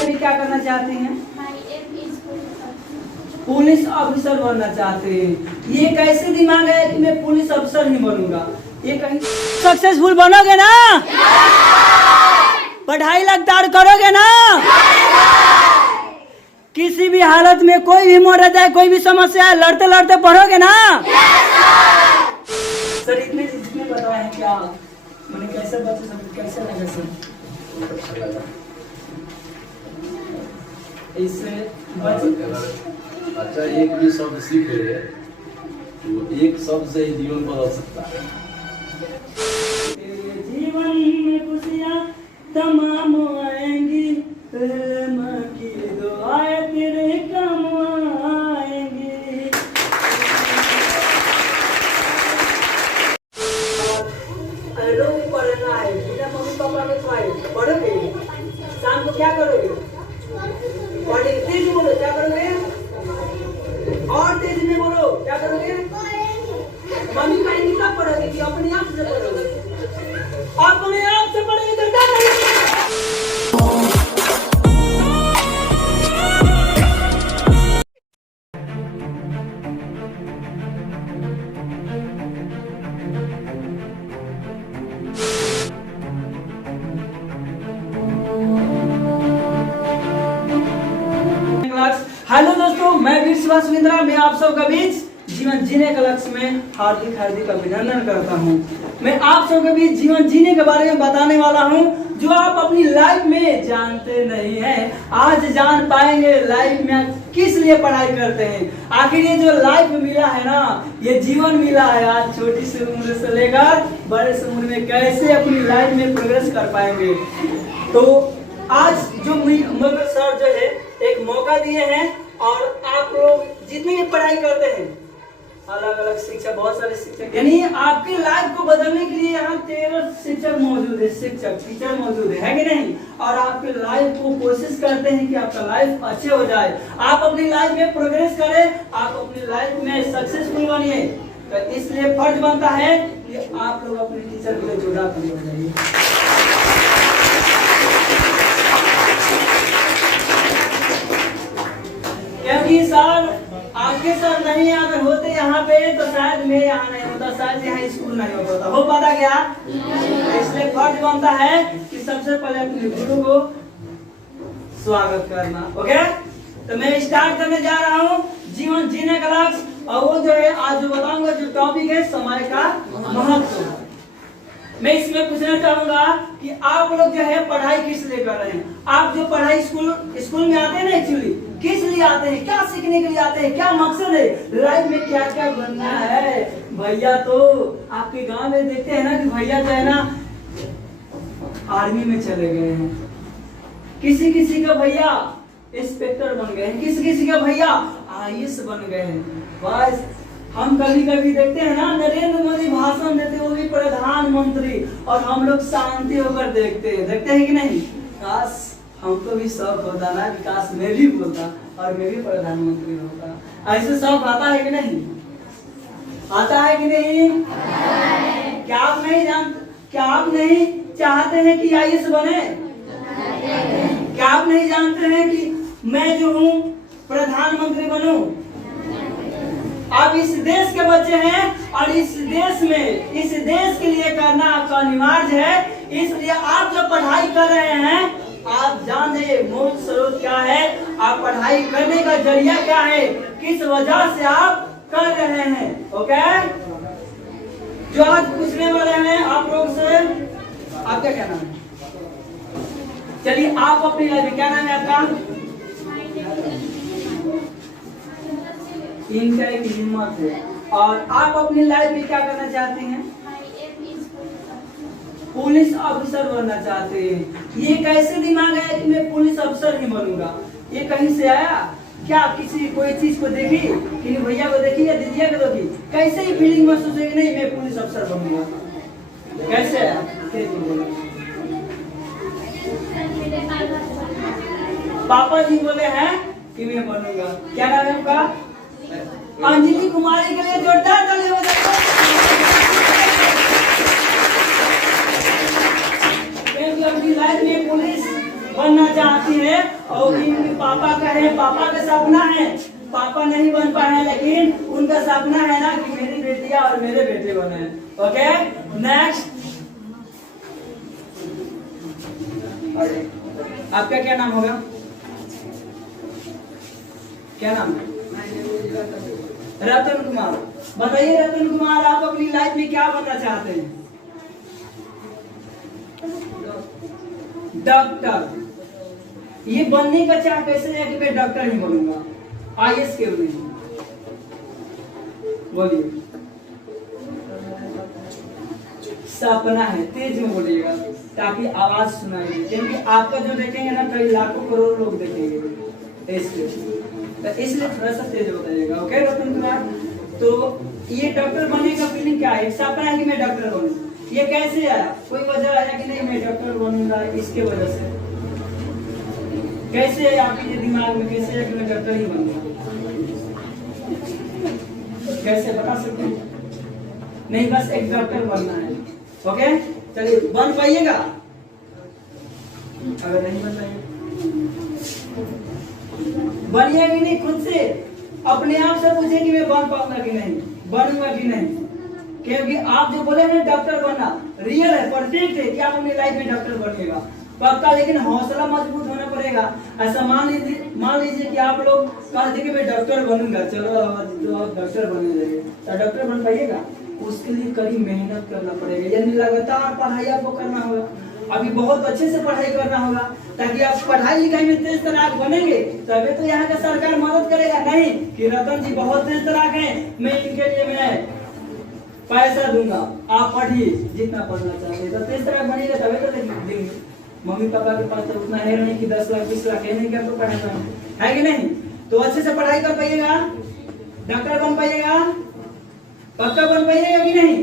Life में क्या करना चाहते हैं? पुलिस ऑफिसर बनना चाहते हैं। ये कैसे दिमाग है कि मैं पुलिस ऑफिसर ही बनूंगा? ये कहीं सक्सेसफुल बनोगे ना? पढ़ाई लगातार करोगे ना? किसी भी हालत में कोई भी मोड़ जाए, कोई भी समस्या है, लड़ते लड़ते पढ़ोगे ना? सर इतने जितने बताए हैं क्या मैंने कैसे बच्चे सब कैसे लगे सर? अच्छा लगा। इससे अच्छा एक भी शब्द सीख ले तो एक शब्द से ही जीवन बदल सकता है। तेरे जीवन में खुशियाँ तमाम आएंगी, तेरे माँ की दुआएं तेरे काम आएंगी। रोज पढ़ना है, बिना मम्मी पापा के पढ़ोगे? शाम को क्या करोगे? पढ़े तेज बोलो, क्या करोगे? और तेज में बोलो, क्या करोगे? मम्मी कहेंगी कब पढ़ोगे कि अपने आप से पढ़ोगे? अपने आप से पढ़ोगे तो क्या करोगे? हेलो दोस्तों, मैं वीर शिवा सुरेंद्रा, मैं आप सबका बीच जीवन जीने के लक्ष्य में हार्दिक हार्दिक अभिनंदन करता हूं। मैं आप सबके बीच जीवन जीने के बारे में बताने वाला हूं जो आप अपनी लाइफ में जानते नहीं हैं। आज जान पाएंगे लाइफ में किस लिए पढ़ाई करते हैं। आखिर ये जो लाइफ मिला है ना, ये जीवन मिला है, आज छोटी सी उम्र से लेकर बड़े से उम्र में कैसे अपनी लाइफ में प्रोग्रेस कर पाएंगे। तो आज जो मगर सर जो है एक मौका दिए हैं और आप लोग जितनी भी पढ़ाई करते हैं, अलग अलग शिक्षक, बहुत सारे शिक्षक, यानी आपकी लाइफ को बदलने के लिए यहाँ 13 शिक्षक मौजूद है, शिक्षक टीचर मौजूद है कि नहीं? और आपकी लाइफ को कोशिश करते हैं कि आपका लाइफ अच्छे हो जाए, आप अपनी लाइफ में प्रोग्रेस करें, आप अपनी लाइफ में सक्सेसफुल बनिए। तो इसलिए फर्ज बनता है कि आप लोग अपने टीचर को जुड़ा कर हो जाइए। क्योंकि सर आपके सर नहीं अगर होते यहाँ पे तो शायद मैं यहाँ नहीं होता, शायद यहाँ स्कूल नहीं हो पाता। हो पाता क्या? इसलिए फर्ज बनता है कि सबसे पहले अपने गुरु को स्वागत करना। ओके, तो मैं स्टार्ट करने जा रहा हूँ जीवन जीने का लक्ष्य। और वो जो है आज जो बताऊंगा, जो टॉपिक है समय का महत्व। मैं इसमें पूछना चाहूंगा कि आप लोग जो है पढ़ाई किस लिए कर रहे हैं? आप जो पढ़ाई स्कूल में आते हैं ना, एक्चुअली किस लिए आते हैं? क्या सीखने के लिए आते हैं? क्या मकसद है? लाइफ में क्या क्या बनना है? भैया तो आपके गांव में देखते हैं ना कि भैया जो है ना आर्मी में चले गए हैं, किसी किसी का भैया इंस्पेक्टर बन गए हैं, किसी किसी का भैया IAS बन गए हैं। बस हम कभी कभी देखते हैं ना नरेंद्र मोदी भाषण देते, वो भी प्रधानमंत्री, और हम लोग शांति होकर देखते हैं कि नहीं? काश हमको भी शौक होता ना कि काश मैं भी बोलता और मैं भी प्रधानमंत्री होता। ऐसे शौक आता है कि नहीं? आता है कि नहीं? क्या आप नहीं जानते? क्या आप नहीं चाहते हैं कि IAS बने? क्या आप नहीं जानते हैं कि मैं जो हूँ प्रधानमंत्री बनूं? आप इस देश के बच्चे हैं और इस देश में इस देश के लिए करना आपका अनिवार्य है। इसलिए आप जो पढ़ाई कर रहे हैं, आप जान जाइए मूल स्रोत क्या है, आप पढ़ाई करने का जरिया क्या है, किस वजह से आप कर रहे हैं। ओके, जो आज पूछने वाले हैं आप लोग से, आपका क्या नाम है? चलिए आप अपनी लाइफ में क्या नाम है आपका? इनका एक हिम्मत है। और आप अपनी लाइफ में क्या करना चाहते हैं? पुलिस ऑफिसर बनना चाहते हैं। ये कैसे दिमाग है कि मैं पुलिस ऑफिसर ही बनूंगा? ये कहीं से आया क्या? किसी कोई चीज को देखी, कि भैया को देखी या दीदिया को देखी, कैसे ही फीलिंग महसूस है कि नहीं मैं पुलिस अफसर बनूंगा? कैसे आया? पापा जी बोले हैं कि मैं बनूंगा। क्या नाम है आपका? अंजलि कुमारी के लिए जोरदार ताली हो जाए। अपनी लाइफ में पुलिस बनना चाहती है और इनके पापा का है, पापा का सपना है, पापा नहीं बन पाए हैं लेकिन उनका सपना है ना कि मेरी बेटियां और मेरे बेटे बने। ओके नेक्स्ट, आपका क्या नाम होगा? क्या नाम है? रतन कुमार। बताइए रतन कुमार, आप अपनी लाइफ में क्या बनना चाहते हैं? डॉक्टर। ये बनने का चाह कैसे है कि मैं डॉक्टर ही बनूंगा, आईएएस क्यों नहीं? बोलिए। सपना है, तेज में बोलिएगा ताकि आवाज सुनाई दे, क्योंकि आपका जो देखेंगे ना कई लाखों करोड़ लोग देखेंगे इसलिए थोड़ा सा तेज बताइएगा। ओके रतन कुमार, तो ये डॉक्टर बनने का फीलिंग क्या है? सपना है कि मैं डॉक्टर बनूं, ये कैसे आया? कोई वजह आया कि नहीं मैं डॉक्टर बनूंगा इसके वजह से? कैसे आपके दिमाग में कैसे है कि मैं डॉक्टर ही बनूंगा? कैसे बता सकते हैं? नहीं, बस एक डॉक्टर बनना है। ओके चलिए, बन पाइएगा? अगर नहीं बन पाइए बनिए कि नहीं, खुद से अपने आप से पूछे कि मैं बन पाऊंगा कि नहीं, बनूंगा कि नहीं। क्योंकि आप जो बोले ना डॉक्टर बनना रियल है, परफेक्ट है कि आप अपनी लाइफ में डॉक्टर बनिएगा पक्का, लेकिन हौसला मजबूत होना पड़ेगा। ऐसा मान लीजिए कि आप लोग कहते कि मैं डॉक्टर बनूंगा, चलो तो आप डॉक्टर बनने लगे, तो डॉक्टर बन पाइएगा? उसके लिए कड़ी मेहनत करना पड़ेगा, यानी लगातार पढ़ाई आपको करना होगा। अभी बहुत अच्छे से पढ़ाई करना होगा ताकि आप पढ़ाई लिखाई में तेज तराक बनेंगे, तभी तो यहाँ का सरकार मदद करेगा। नहीं कि रतन जी बहुत तेज तराक हैं, मैं इनके लिए मैं पैसा दूंगा, आप पढ़िए जितना पढ़ना चाहते हैं, तो तेज तराक बनेगा तभी तो देंगे। मम्मी पापा के पास तो उतना है नहीं कि 10 लाख 20 लाख है नहीं कि आपको पढ़ाना है कि नहीं। तो अच्छे से पढ़ाई कर पाइएगा, डॉक्टर बन पाइएगा, पक्का बन पाइएगा कि नहीं?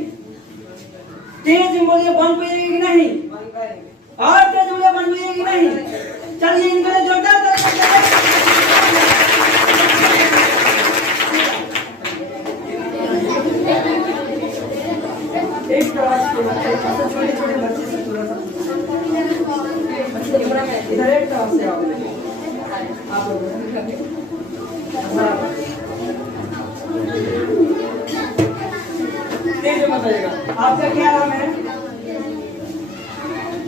तेज बोलिए, बन पाइएगा कि नहीं? और तेज बोलिए, बन पाइएगा कि नहीं? चलिए इनके लिए जोरदार एक क्लास के बच्चे, छोटे छोटे बच्चे से थोड़ा सा इधर एक क्लास से आओ आप लोग। तेज बताइएगा, आपका क्या नाम है?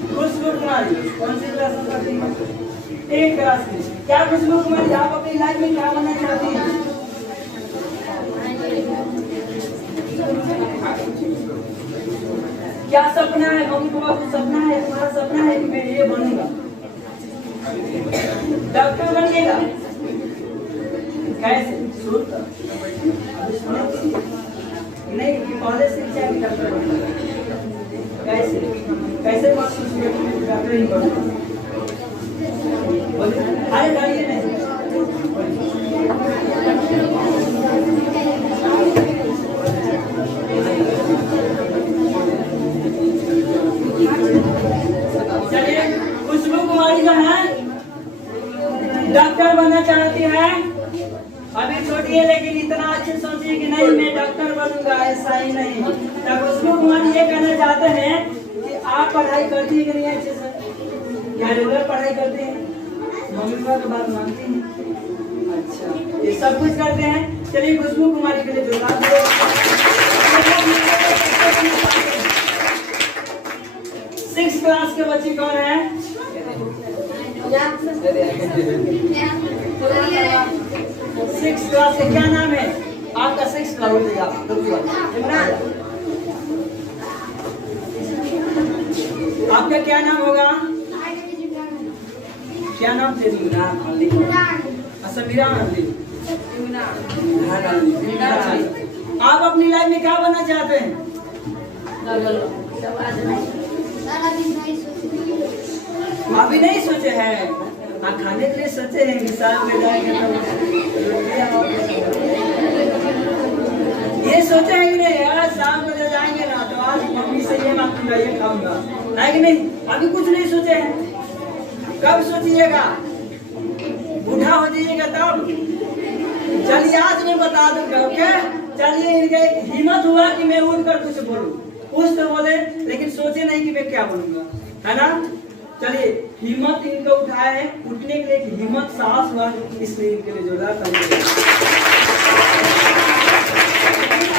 खुशबू कुमारी। कौन सी क्लास में पढ़ती हैं? एक क्लास में। क्या खुशबू कुमारी, आप अपनी लाइफ में क्या बनना चाहती हैं? क्या सपना है? मम्मी पापा को सपना है, तुम्हारा सपना है कि मैं ये बनूंगा, डॉक्टर बनिएगा? कैसे नहीं कि पहले से क्या डॉक्टर बनूंगा, कैसे कैसे महसूस हुआ कि मैं डॉक्टर ही बनूंगा? अरे गाड़िए नहीं, चलिए खुशबू कुमारी जो है डॉक्टर बनना चाहती है, अभी छोटी है लेकिन इतना अच्छे सोचिए कि नहीं मैं डॉक्टर बनूंगा, ऐसा ही नहीं। तो खुशबू कुमारी ये कहना चाहते हैं कि आप पढ़ाई करती है कि नहीं अच्छे से? क्या रेगुलर पढ़ाई करते हैं? मम्मी पापा की बात मानती हैं? अच्छा, ये सब कुछ करते हैं। चलिए खुशबू कुमारी के लिए जोरदार तालियां। 6 क्लास के बच्चे कौन है? 6 क्लास के क्या नाम है आपका? 6 क्लास हो जाएगा, आपका क्या नाम होगा? क्या नाम थे? आप अपनी लाइफ में क्या बनना चाहते हैं? अभी नहीं सोचे हैं, खाने के लिए सोचे हैं कि शाम में जाएंगे ये सोचे हैं कि नहीं यार शाम को जाएंगे ना तो आज मम्मी से ये मांगूंगा, ये खाऊंगा, है कि नहीं? अभी कुछ नहीं सोचे हैं, कब सोचिएगा? बूढ़ा हो जाइएगा तब। चलिए आज मैं बता दूंगा। ओके चलिए, इनके हिम्मत हुआ कि मैं उठ कर कुछ बोलूं, कुछ तो बोले लेकिन सोचे नहीं कि मैं क्या बोलूंगा, है ना? चलिए हिम्मत इनका उठाए हैं, उठने के लिए एक हिम्मत साहस हुआ, इसलिए इनके लिए जोरदार ताली।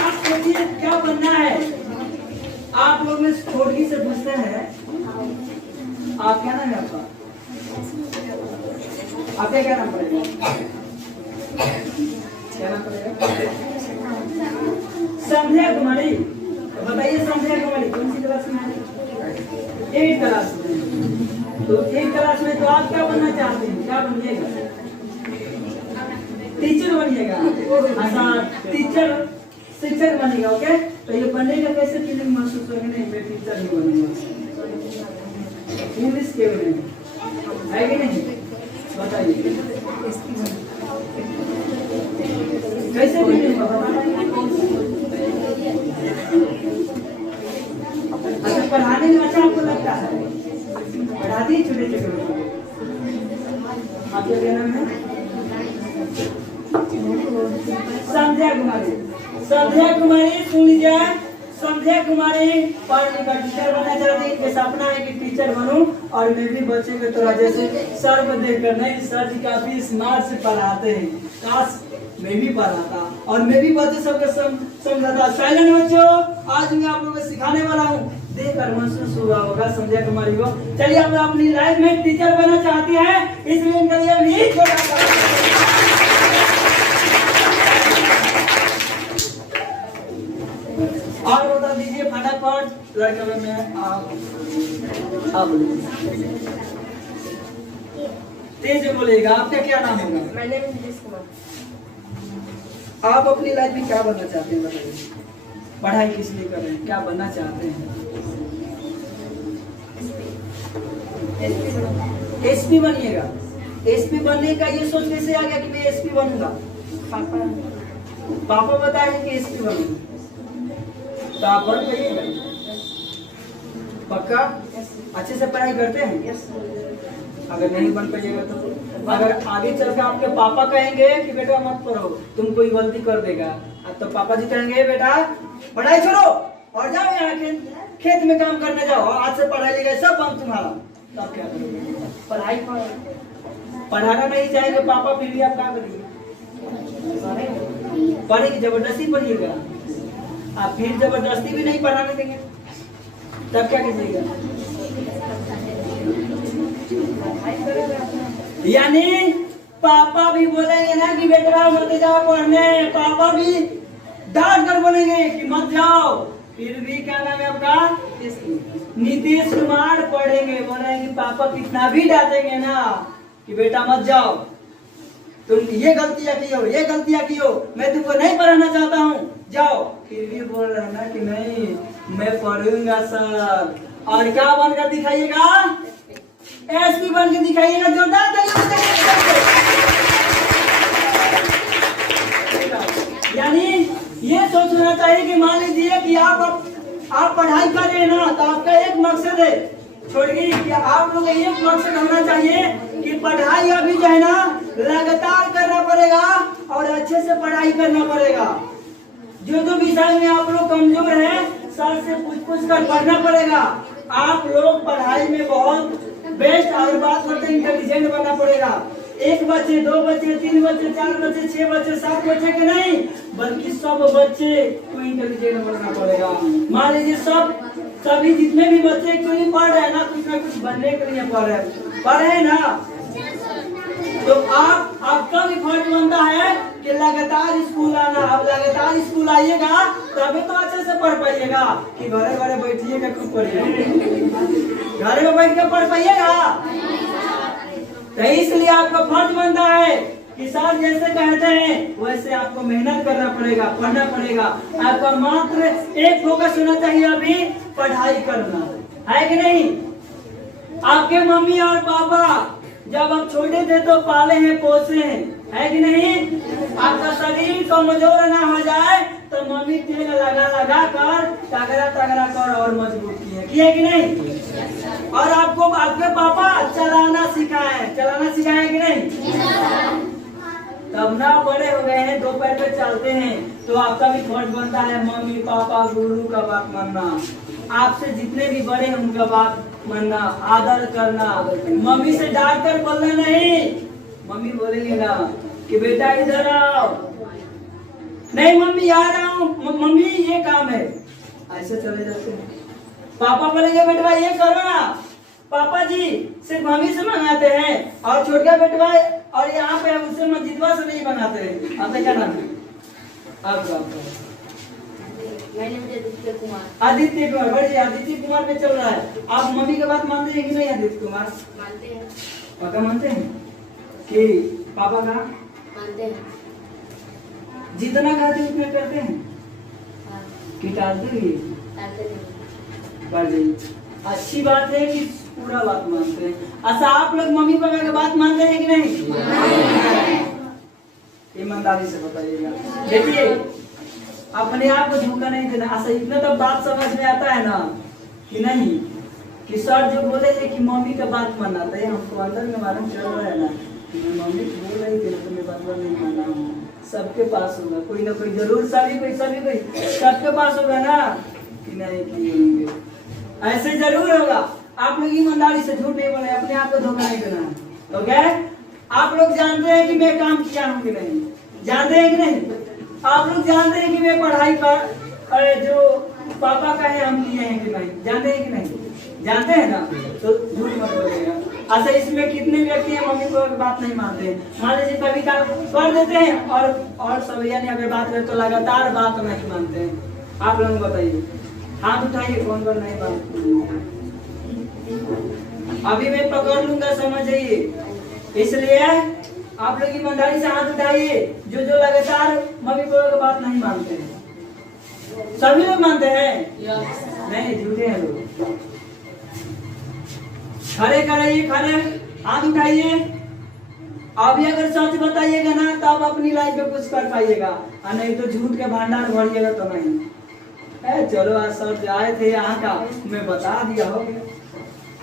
आप सोचिए क्या बनना है। आप लोग में छोटी से पूछते हैं, आप क्या नाम है आपका? आपका क्या नाम पड़ेगा? क्या नाम पड़ेगा? संध्या कुमारी। तो बताइए संध्या कुमारी कौन सी क्लास में है? 8 क्लास में। तो 8 क्लास में तो आप क्या बनना चाहते हैं? क्या बनिएगा? टीचर बनिएगा। अच्छा टीचर, शिक्षक बनेगा। ओके, तो ये बनने का कैसे फीलिंग महसूस होगा? नहीं मैं टीचर नहीं बनूंगा, इंग्लिश के बनेगा, है कि नहीं? बताइए कैसे फीलिंग होगा? अच्छा पढ़ाने में अच्छा आपको लगता है? पढ़ाती है छोटे छोटे बच्चों को। आपका क्या नाम है? संध्या कुमारी। संध्या कुमारी सुन लीजिए, संध्या कुमारी पढ़ लिखकर टीचर बनना चाहती है। इनके सपना है कि टीचर बनूं और मैं भी बच्चे को थोड़ा जैसे सर को देखकर, नहीं सर जी काफी स्मार्ट से पढ़ाते हैं, काश मैं भी पढ़ाता और मैं भी बच्चे सबके समझाता। साइलेंट बच्चों, आज मैं आप लोगों को सिखाने वाला हूँ, देखकर महसूस हुआ होगा संध्या कुमारी को। चलिए आप अपनी लाइफ में टीचर बनना चाहती हैं, इसलिए इनके लिए भी और बता दीजिए फटाफट लड़के में आप तेज बोलेगा। आपका क्या नाम होगा? मैंने नीतीश कुमार। आप अपनी लाइफ में क्या बनना चाहते हैं? बताइए, पढ़ाई किस लिए कर रहे हैं? क्या बनना चाहते हैं? एसपी बनिएगा। एसपी बनने का ये सोच कैसे आ गया कि मैं एसपी बनूंगा? पापा बताए कि एसपी बनूंगा, तो आप बन जाइएगा पक्का? अच्छे से पढ़ाई करते हैं? अगर नहीं बन पाइएगा तो अगर आगे चल के आपके पापा कहेंगे कि बेटा मत पढ़ो, तुम कोई गलती कर देगा, तो पापा जी कहेंगे बेटा पढ़ाई छोड़ो और जाओ यहाँ खेत में काम करने जाओ, आज से पढ़ाई लिखाई सब बंद तुम्हारा। तब क्या करोगे? पढ़ाई पढ़ाना नहीं चाहेंगे पापा, फिर भी आप क्या करेंगे? पढ़ेंगे, जबरदस्ती पढ़िएगा। आप फिर जबरदस्ती भी नहीं पढ़ाने देंगे, तब क्या कीजिएगा? यानी पापा भी बोलेंगे ना कि बेटा मत जाओ पढ़ने, पापा भी डांट कर बोलेंगे कि मत जाओ, फिर भी क्या नाम है आपका? नीतीश कुमार पढ़ेंगे, बोलेंगे पापा कितना भी डांटेंगे ना कि बेटा मत जाओ, तुम ये गलतियां की हो, ये गलतियां की हो, मैं तुमको नहीं पढ़ाना चाहता हूँ, जाओ, फिर भी बोल रहे हैं ना कि नहीं मैं पढ़ूंगा सर। और क्या बनकर दिखाइएगा? एसपी बन के दिखाइएगा। जोरदार यानी ये सोच होना चाहिए कि मान लीजिए कि आप पढ़ाई कर रहे हैं ना, तो आपका एक मकसद है, छोड़िए कि आप लोग एक मकसद होना चाहिए कि पढ़ाई अभी जो है ना लगातार करना पड़ेगा और अच्छे से पढ़ाई करना पड़ेगा। जो विषय में आप लोग कमजोर है, सर से पूछ कर पढ़ना पड़ेगा। आप लोग पढ़ाई में बहुत बेस्ट और बात करते इंटेलिजेंट बनना पड़ेगा। 1 बच्चे, 2 बच्चे, 3 बच्चे, 4 बच्चे, 6 बच्चे, 7 बच्चे के नहीं, बल्कि सब बच्चे को इंटेलिजेंट बनना पड़ेगा। मान लीजिए सभी जितने भी बच्चे एक्चुअली पढ़ रहे हैं ना, कुछ ना कुछ बनने के लिए पढ़ रहे हैं ना, तो आपका भी फर्ज बनता है कि लगातार स्कूल आना। अब लगातार स्कूल आइएगा तभी तो अच्छे से पढ़ पाइएगा कि घरे घरे बैठिएगा खूब पढ़िएगा, घरे में बैठ के पढ़ पाइएगा। तो इसलिए आपका फर्ज बनता है कि सर जैसे कहते हैं वैसे आपको मेहनत करना पड़ेगा, पढ़ना पड़ेगा। आपका मात्र एक फोकस होना चाहिए अभी, पढ़ाई करना, है कि नहीं? आपके मम्मी और पापा जब आप छोटे थे तो पाले हैं, पोसे हैं, है कि नहीं? आपका शरीर कमजोर ना हो जाए तो मम्मी तेल लगा कर तगड़ा कर और मजबूत किए कि नहीं? और आपको आपके पापा चलाना सिखाए कि नहीं? तब ना बड़े हो गए हैं, 2 पैर पे चलते हैं, तो आपका भी फर्ज बनता है मम्मी पापा गुरु का बात मानना। आपसे जितने भी बड़े हैं उनका बात मानना, आदर करना। मम्मी से डांट कर बोलना नहीं। मम्मी बोलेंगे ना कि बेटा इधर आओ, नहीं मम्मी आ रहा हूँ, मम्मी ये काम है, ऐसे चले जाते हैं। पापा बोलेंगे बेटवा ये करो ना, पापा जी सिर्फ हम ही से मंगाते हैं, और छोटा बेटवा और यहाँ पे उससे मस्जिदवा से नहीं मंगाते हैं। आपका क्या नाम है? आपका आदित्य कुमार। बढ़िया, आदित्य कुमार पे चल रहा है। आप मम्मी की बात मानते हैं कि नहीं? आदित्य कुमार मानते हैं। पक्का मानते हैं कि पापा का मानते हैं। जितना खाते उतना करते हैं हाँ। कि टालते भी? टालते नहीं। बढ़िया, अच्छी बात है कि पूरा बात मानते हैं। अच्छा, आप लोग मम्मी पापा की बात मानते हैं कि नहीं? ईमानदारी से बताइएगा। देखिए, अपने आप को धोखा नहीं देना। अच्छा, इतना तो बात समझ में आता है ना कि नहीं, कि सर जो बोले हैं कि मम्मी का बात मानना, तो हमको अंदर में मालूम चल रहा है ना कि मैं मम्मी बोल रही थी तो मैं बात नहीं माना हूँ। सबके पास होगा, कोई ना कोई जरूर, सभी कोई सबके पास होगा ना कि नहीं किए होंगे। ऐसे जरूर होगा। आप लोग ईमानदारी से झूठ नहीं बोले, अपने आप को धोखा नहीं देना है। ओके? आप लोग जानते हैं कि मैं काम किया हूँ कि नहीं? जानते हैं कि नहीं? आप लोग जानते हैं कि मैं पढ़ाई पर जो पापा का है हम किए हैं कि नहीं? जानते हैं कि नहीं? जानते हैं ना? तो झूठ मत बोलिएगा। अच्छा, इसमें कितने व्यक्ति हैं मम्मी को बात नहीं मानते हैं? मान लीजिए कभी कर देते हैं और सब, यानी अगर बात करें तो लगातार बात नहीं मानते हैं। आप लोग बताइए, हाथ उठाइए कौन कौन नहीं मानते। अभी मैं पकड़ लूंगा, समझ जाइए। इसलिए आप लोग ईमानदारी से हाथ उठाइए जो लगातार मम्मी पापा की बात नहीं मानते हैं। सभी लोग मानते हैं? नहीं, झूठे हैं लोग। खड़े कराइए, खड़े हाथ उठाइए। अभी अगर सच बताइएगा ना तब अपनी लाइफ में कुछ कर पाइएगा, और नहीं तो झूठ के भंडार भरिएगा तो नहीं। चलो, आज सर आए थे यहाँ का, मैं बता दिया हो गया।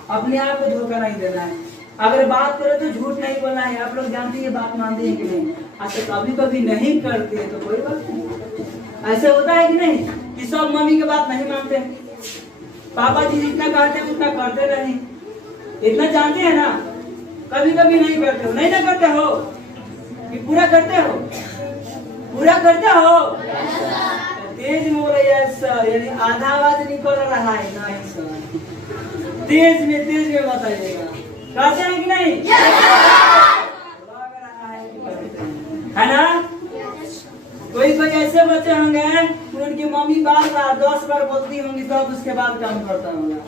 अपने आप को धोखा नहीं देना है। अगर बात करें तो झूठ नहीं बोलना है। आप लोग जानते हैं बात मानते हैं कि नहीं? अच्छा, कभी कभी नहीं करते तो कोई बात नहीं। ऐसे होता है कि नहीं कि सब मम्मी की बात नहीं मानते? पापा जी जितना कहते हैं उतना करते नहीं, इतना जानते हैं ना। कभी कभी नहीं करते हो, नहीं ना करते हो कि पूरा करते हो? पूरा करते हो? तेज बोल रही है सर, यानी आधा आवाज निकल रहा है। नहीं सर, तेज में बताइएगा, करते हैं कि नहीं? लग रहा है ना? कोई ऐसे बच्चे होंगे उनकी मम्मी बार 10 बार बोलती होंगी तब उसके बाद काम करता होगा।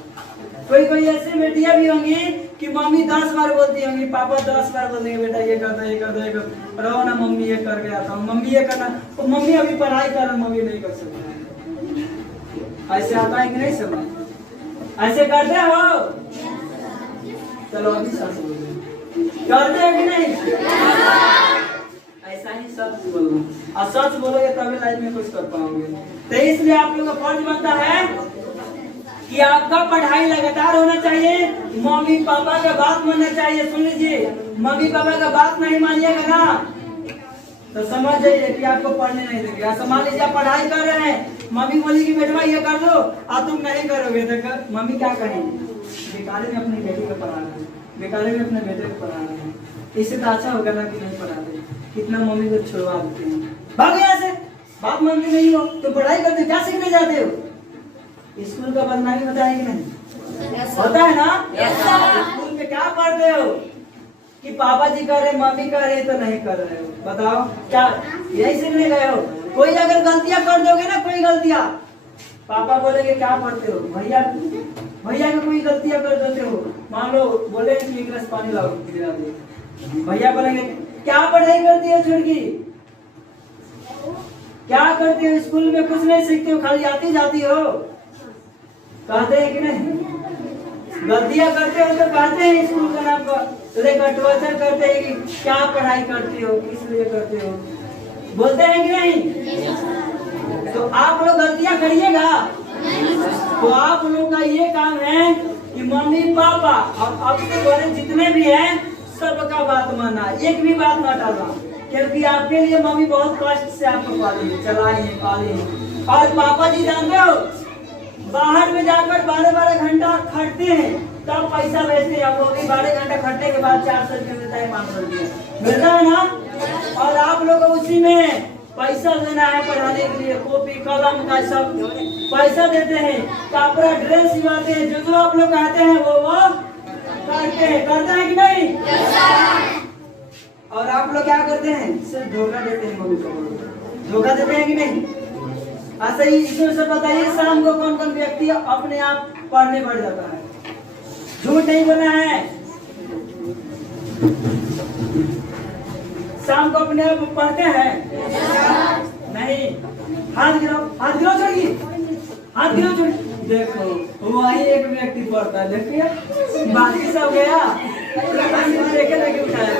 कोई ऐसे बेटियां भी होंगी कि मम्मी 10 बार बोलती होंगी, पापा 10 बार बोलेंगे बेटा ये कर दो, ये कर दो, ये कर दो। रहो ना मम्मी ये करके आता हूँ, मम्मी ये करना, तो मम्मी अभी पढ़ाई कर रहा, मम्मी नहीं कर सकती। ऐसे आता है कि नहीं समझ? ऐसे करते हो? चलो अभी सच बोलो, करते हैं कि नहीं? ऐसा ही सच बोलो, और सच बोलोगे तभी लाइफ में कुछ कर पाओगे। तो इसलिए आप लोगों का फर्ज बनता है कि आपका पढ़ाई लगातार होना चाहिए, मम्मी पापा का बात मानना चाहिए। सुन लीजिए, मम्मी पापा का बात नहीं मानिएगा ना तो समझ जाइए कि आपको पढ़ने नहीं देंगे। मान लीजिए आप पढ़ाई कर रहे हैं, मम्मी बोली कि बेटवा ये कर दो और तुम नहीं करोगे तो मम्मी क्या कहेंगी? बेकारे में अपनी बेटी को पढ़ाना है, बेकारे में अपने बेटे को पढ़ाना है। इससे तो अच्छा होगा ना कि नहीं पढ़ाते। कितना मम्मी को छुड़वा देते हैं, भाग यहाँ से, बात मानते नहीं हो तो पढ़ाई करते क्या सीखने जाते हो? स्कूल का बदनामी होता है कि नहीं? होता है ना? स्कूल में क्या पढ़ते हो कि पापा जी कर रहे, मम्मी कर रहे तो नहीं कर रहे हो? बताओ, क्या यही सीखने गए हो? कोई अगर गलतियां कर दोगे ना, कोई गलतियां, पापा बोलेंगे क्या पढ़ते हो? भैया की कोई गलतियां कर देते हो, मान लो बोले कि एक गिलास पानी लाओ, गिरा दो, भैया बोलेंगे क्या पढ़ाई करती है छुड़की, क्या करती हो? स्कूल में कुछ नहीं सीखते हो, खाली आती जाती हो। कहते हैं कि नहीं? गलतियां करते हो तो कहते हैं स्कूल का नाम पर, लेकर टॉर्चर करते हैं कि क्या पढ़ाई करती हो, किस लिए करते हो, बोलते हैं कि नहीं? तो आप लोग गलतियां करिएगा तो आप लोग का ये काम है कि मम्मी पापा और अब से बड़े जितने भी हैं सबका बात मानना, एक भी बात ना टालना। क्योंकि आपके लिए मम्मी बहुत कष्ट से आपको पाली है, चलाई है, पाली है। और पापा जी जानते हो बाहर में जाकर 12-12 घंटा खटते हैं तब पैसा भेजते हैं। आप लोग 12 घंटा खटने के बाद 400 रुपये मिलता है, 500 रुपये मिलता है ना। और आप लोग उसी में पैसा देना है पढ़ाने के लिए, कॉपी कलम का सब पैसा देते हैं, कपड़ा ड्रेस सिलवाते हैं, जो आप लोग कहते हैं वो करते हैं कि नहीं? और आप लोग क्या करते हैं? सिर्फ धोखा देते हैं मम्मी को, धोखा देते हैं कि नहीं? ऐसा ही इसमें से बताइए शाम को कौन कौन व्यक्ति अपने आप पढ़ने बढ़ जाता है? झूठ नहीं बोलना है। शाम को अपने आप पढ़ते हैं नहीं? हाथ गिराओ छोड़िए, हाथ गिराओ छोड़िए। देखो वही एक व्यक्ति पढ़ता है, देखिए बाकी सब गया लेके उठाया।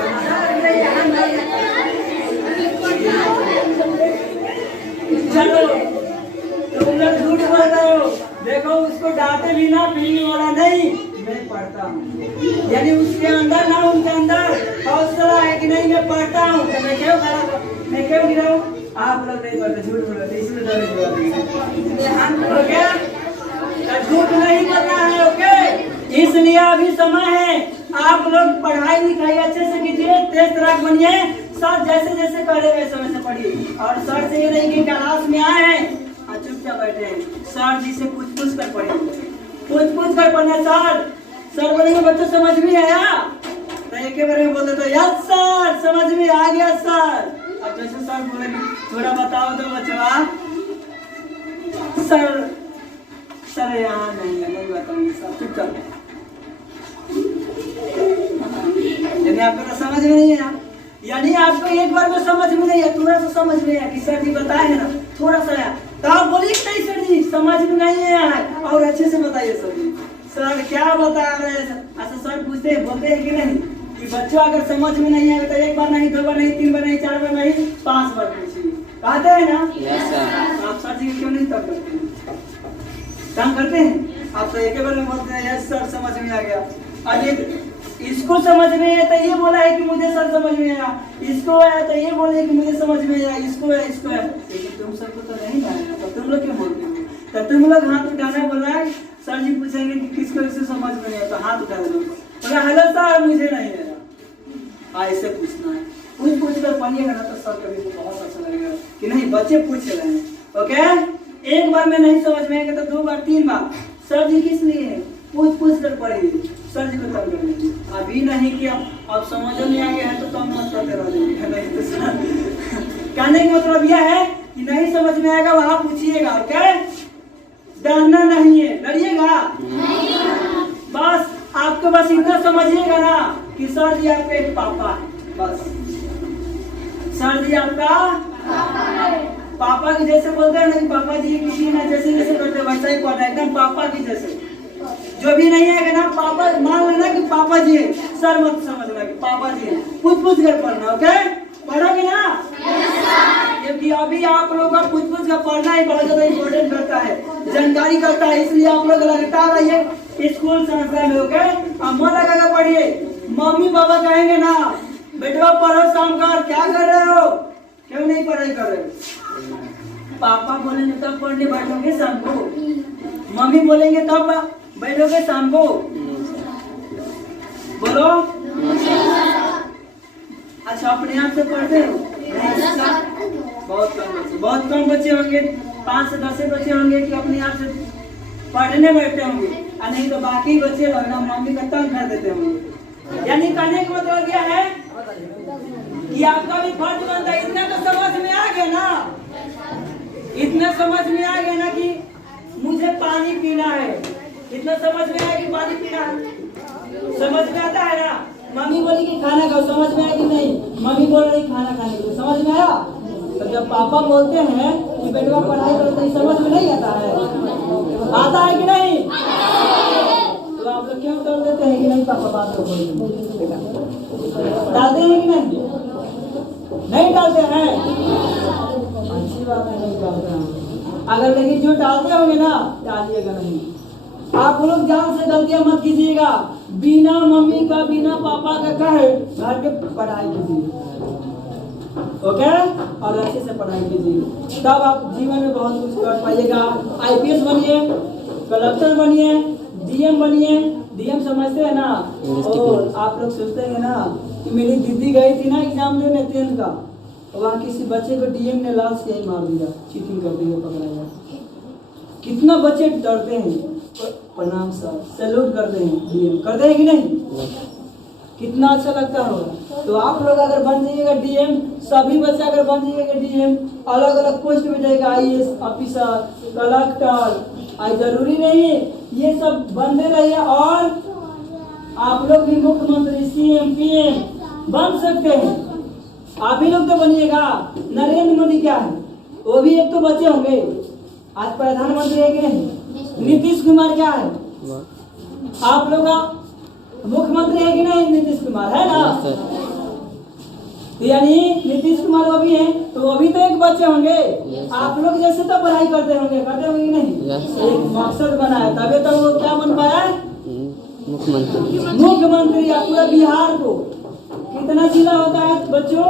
चलो तुम लोग झूठ बोल रहे हो। देखो उसको डांटे बिना पीने वाला नहीं, मैं पढ़ता हूँ। यानी उसके अंदर ना, उनके अंदर हौसला है कि नहीं मैं पढ़ता हूँ। तो मैं क्यों गिराऊं? आप लोग नहीं पढ़ते, झूठ बोल रहे, इसमें झूठ नहीं करना है। ओके, इसलिए अभी समय है, आप लोग पढ़ाई लिखाई अच्छे से कीजिए, तेज तराक बनिए, सर जैसे जैसे कह रहे वैसे वैसे पढ़िए। और सर से ये नहीं कि क्लास में आए हैं और चुपचाप बैठे हैं, सर जी से पूछ कर पढ़े, पूछ कर पढ़ना। सर बोलेंगे बच्चों समझ में आया, तो एक बार में बोलते तो यस सर समझ में आ गया सर। अब जैसे सर बोलेंगे थोड़ा बताओ तो बच्चा, सर यहाँ नहीं बताऊंगी सर, चुपचाप। यानी आपको तो समझ में नहीं है, यानी आपको एक बार में समझ में नहीं है, थोड़ा सा समझ में है कि सर जी बताए हैं ना, थोड़ा सा है तो आप बोलिए नहीं सर जी समझ में नहीं है, और अच्छे से बताइए सर जी, सर क्या बता रहे हैं। ऐसा सर पूछते हैं, बोलते हैं कि नहीं कि बच्चों अगर समझ में नहीं आए तो एक बार नहीं, 2 बार नहीं, 3 बार नहीं, 4 बार नहीं, 5 बार पूछिए, कहते हैं ना? yes, आप सर जी क्यों नहीं तब करते हैं, काम करते हैं? आप तो एक बार में बोलते हैं यस सर समझ में आ गया। और इसको समझ में है तो ये बोला है कि मुझे सर समझ में आया, इसको है तो ये बोले कि मुझे समझ में आया, इसको है, लेकिन तुम सबको तो नहीं आया, तो तुम लोग क्यों बोलते हो? तो तुम लोग हाथ उठाना बोल रहा है, सर जी पूछेंगे कि किसको इससे समझ में नहीं आया, तो हाथ उठा दो, बोला हेलो सर मुझे नहीं आया। ऐसे पूछना है, पूछ कर पढ़िएगा ना तो सर कभी को बहुत अच्छा लगेगा कि नहीं बच्चे पूछ रहे हैं। ओके, एक बार में नहीं समझ में आएगा तो 2 बार 3 बार, सर जी किस लिए है, पूछ कर पढ़िए, सर जी को तंग कर लीजिए। अभी नहीं कि अब समझ में आ गया है तो तंग मत करते रह जाइए, नहीं तो सर कहने का मतलब यह है कि नहीं समझ में आएगा वहां पूछिएगा। ओके, डरना नहीं है, डरिएगा बस, आपको बस इतना समझिएगा ना कि सर जी आपके एक पापा है, बस सर जी आपका पापा की जैसे बोलते हैं ना, पापा जी किसी ने जैसे जैसे करते वैसा ही पढ़ना, एकदम पापा की जैसे। जो भी नहीं है ना पापा मान लेना कि पापा जी है, सर मत समझना कि पापा जी है, पूछ कर पढ़ना। ओके, पढ़ोगे ना? क्योंकि अभी आप लोगों का पूछ कर पढ़ना ही बहुत ज्यादा इम्पोर्टेंट करता है, जानकारी करता है, इसलिए आप लोग लगातार रहिए स्कूल संस्था में। ओके, अब मन लगा कर पढ़िए, मम्मी पापा कहेंगे ना बेटवा पढ़ो शाम का, क्या कर रहे हो, क्यों नहीं पढ़ाई कर रहे हो? पापा बोलेंगे तब पढ़ने बैठोगे शाम को, मम्मी बोलेंगे तब बैठोगे शाम को, बोलो। अच्छा अपने आप से पढ़ते हो? बहुत कम बच्चे होंगे, 5 से 10 बच्चे होंगे कि अपने आप से पढ़ने बैठते होंगे, और नहीं तो बाकी बच्चे लगना मम्मी का तंग कर देते होंगे। यानी कहने का मतलब क्या है कि आपका भी फर्ज बनता है। इतना तो समझ में आ गया ना, इतना समझ में आ गया ना कि मुझे पानी पीना है, इतना समझ में आया कि पानी पीना है, समझ में आता है ना? मम्मी बोली कि खाना खाओ, समझ में आया कि नहीं? मम्मी बोल रही खाना खाने के लिए, समझ में आया? तो जब पापा बोलते हैं कि बेटवा पढ़ाई करो तो समझ में नहीं आता है, आता है कि नहीं? तो आप लोग क्यों कर देते हैं कि नहीं पापा बात को डालते हैं कि नहीं? नहीं डालते हैं, अच्छी बात है, नहीं डालते हैं। अगर लेकिन जो डालते होंगे ना डालिएगा नहीं। आप लोग जान से गलतियां मत कीजिएगा, बिना मम्मी का बिना पापा का कहे घर पे पढ़ाई कीजिए। ओके, और अच्छे से पढ़ाई कीजिए, तब आप जीवन में बहुत कुछ कर पाइएगा। आईपीएस बनिए, कलेक्टर बनिए, डीएम बनिए। डीएम समझते हैं ना? और आप लोग सोचते हैं ना कि मेरी दीदी गई थी ना एग्जाम देने 10th का, वहाँ किसी बच्चे को डीएम ने लाल से ही मार दिया, चीटिंग करते हुए पकड़ा गया। कितना बच्चे डरते हैं। प्रणाम सर, सैल्यूट करते हैं, डीएम करते हैं कि नहीं? कितना अच्छा लगता होगा। तो आप लोग अगर बन जाइएगा डीएम, सभी बच्चे अगर बन जाइएगा डीएम, अलग अलग पोस्ट में जाएगा, आईएएस ऑफिसर, कलेक्टर, आज जरूरी नहीं है ये सब बनते रहिए। और आप लोग भी मुख्यमंत्री, सीएम, पीएम बन सकते हैं। आप ही लोग तो बनिएगा। नरेंद्र मोदी क्या है? वो भी एक तो बच्चे होंगे, आज प्रधानमंत्री है कि नहीं? नीतीश कुमार क्या है? आप लोग का मुख्यमंत्री है कि नहीं? नीतीश कुमार है ना? यानी नीतीश कुमार वो भी है, तो वो भी तो एक बच्चे होंगे। आप लोग जैसे तो पढ़ाई करते होंगे कि नहीं? एक मकसद बनाया तभी तो वो क्या बन पाया? मुख्यमंत्री। या पूरा बिहार को कितना जिला होता है बच्चों?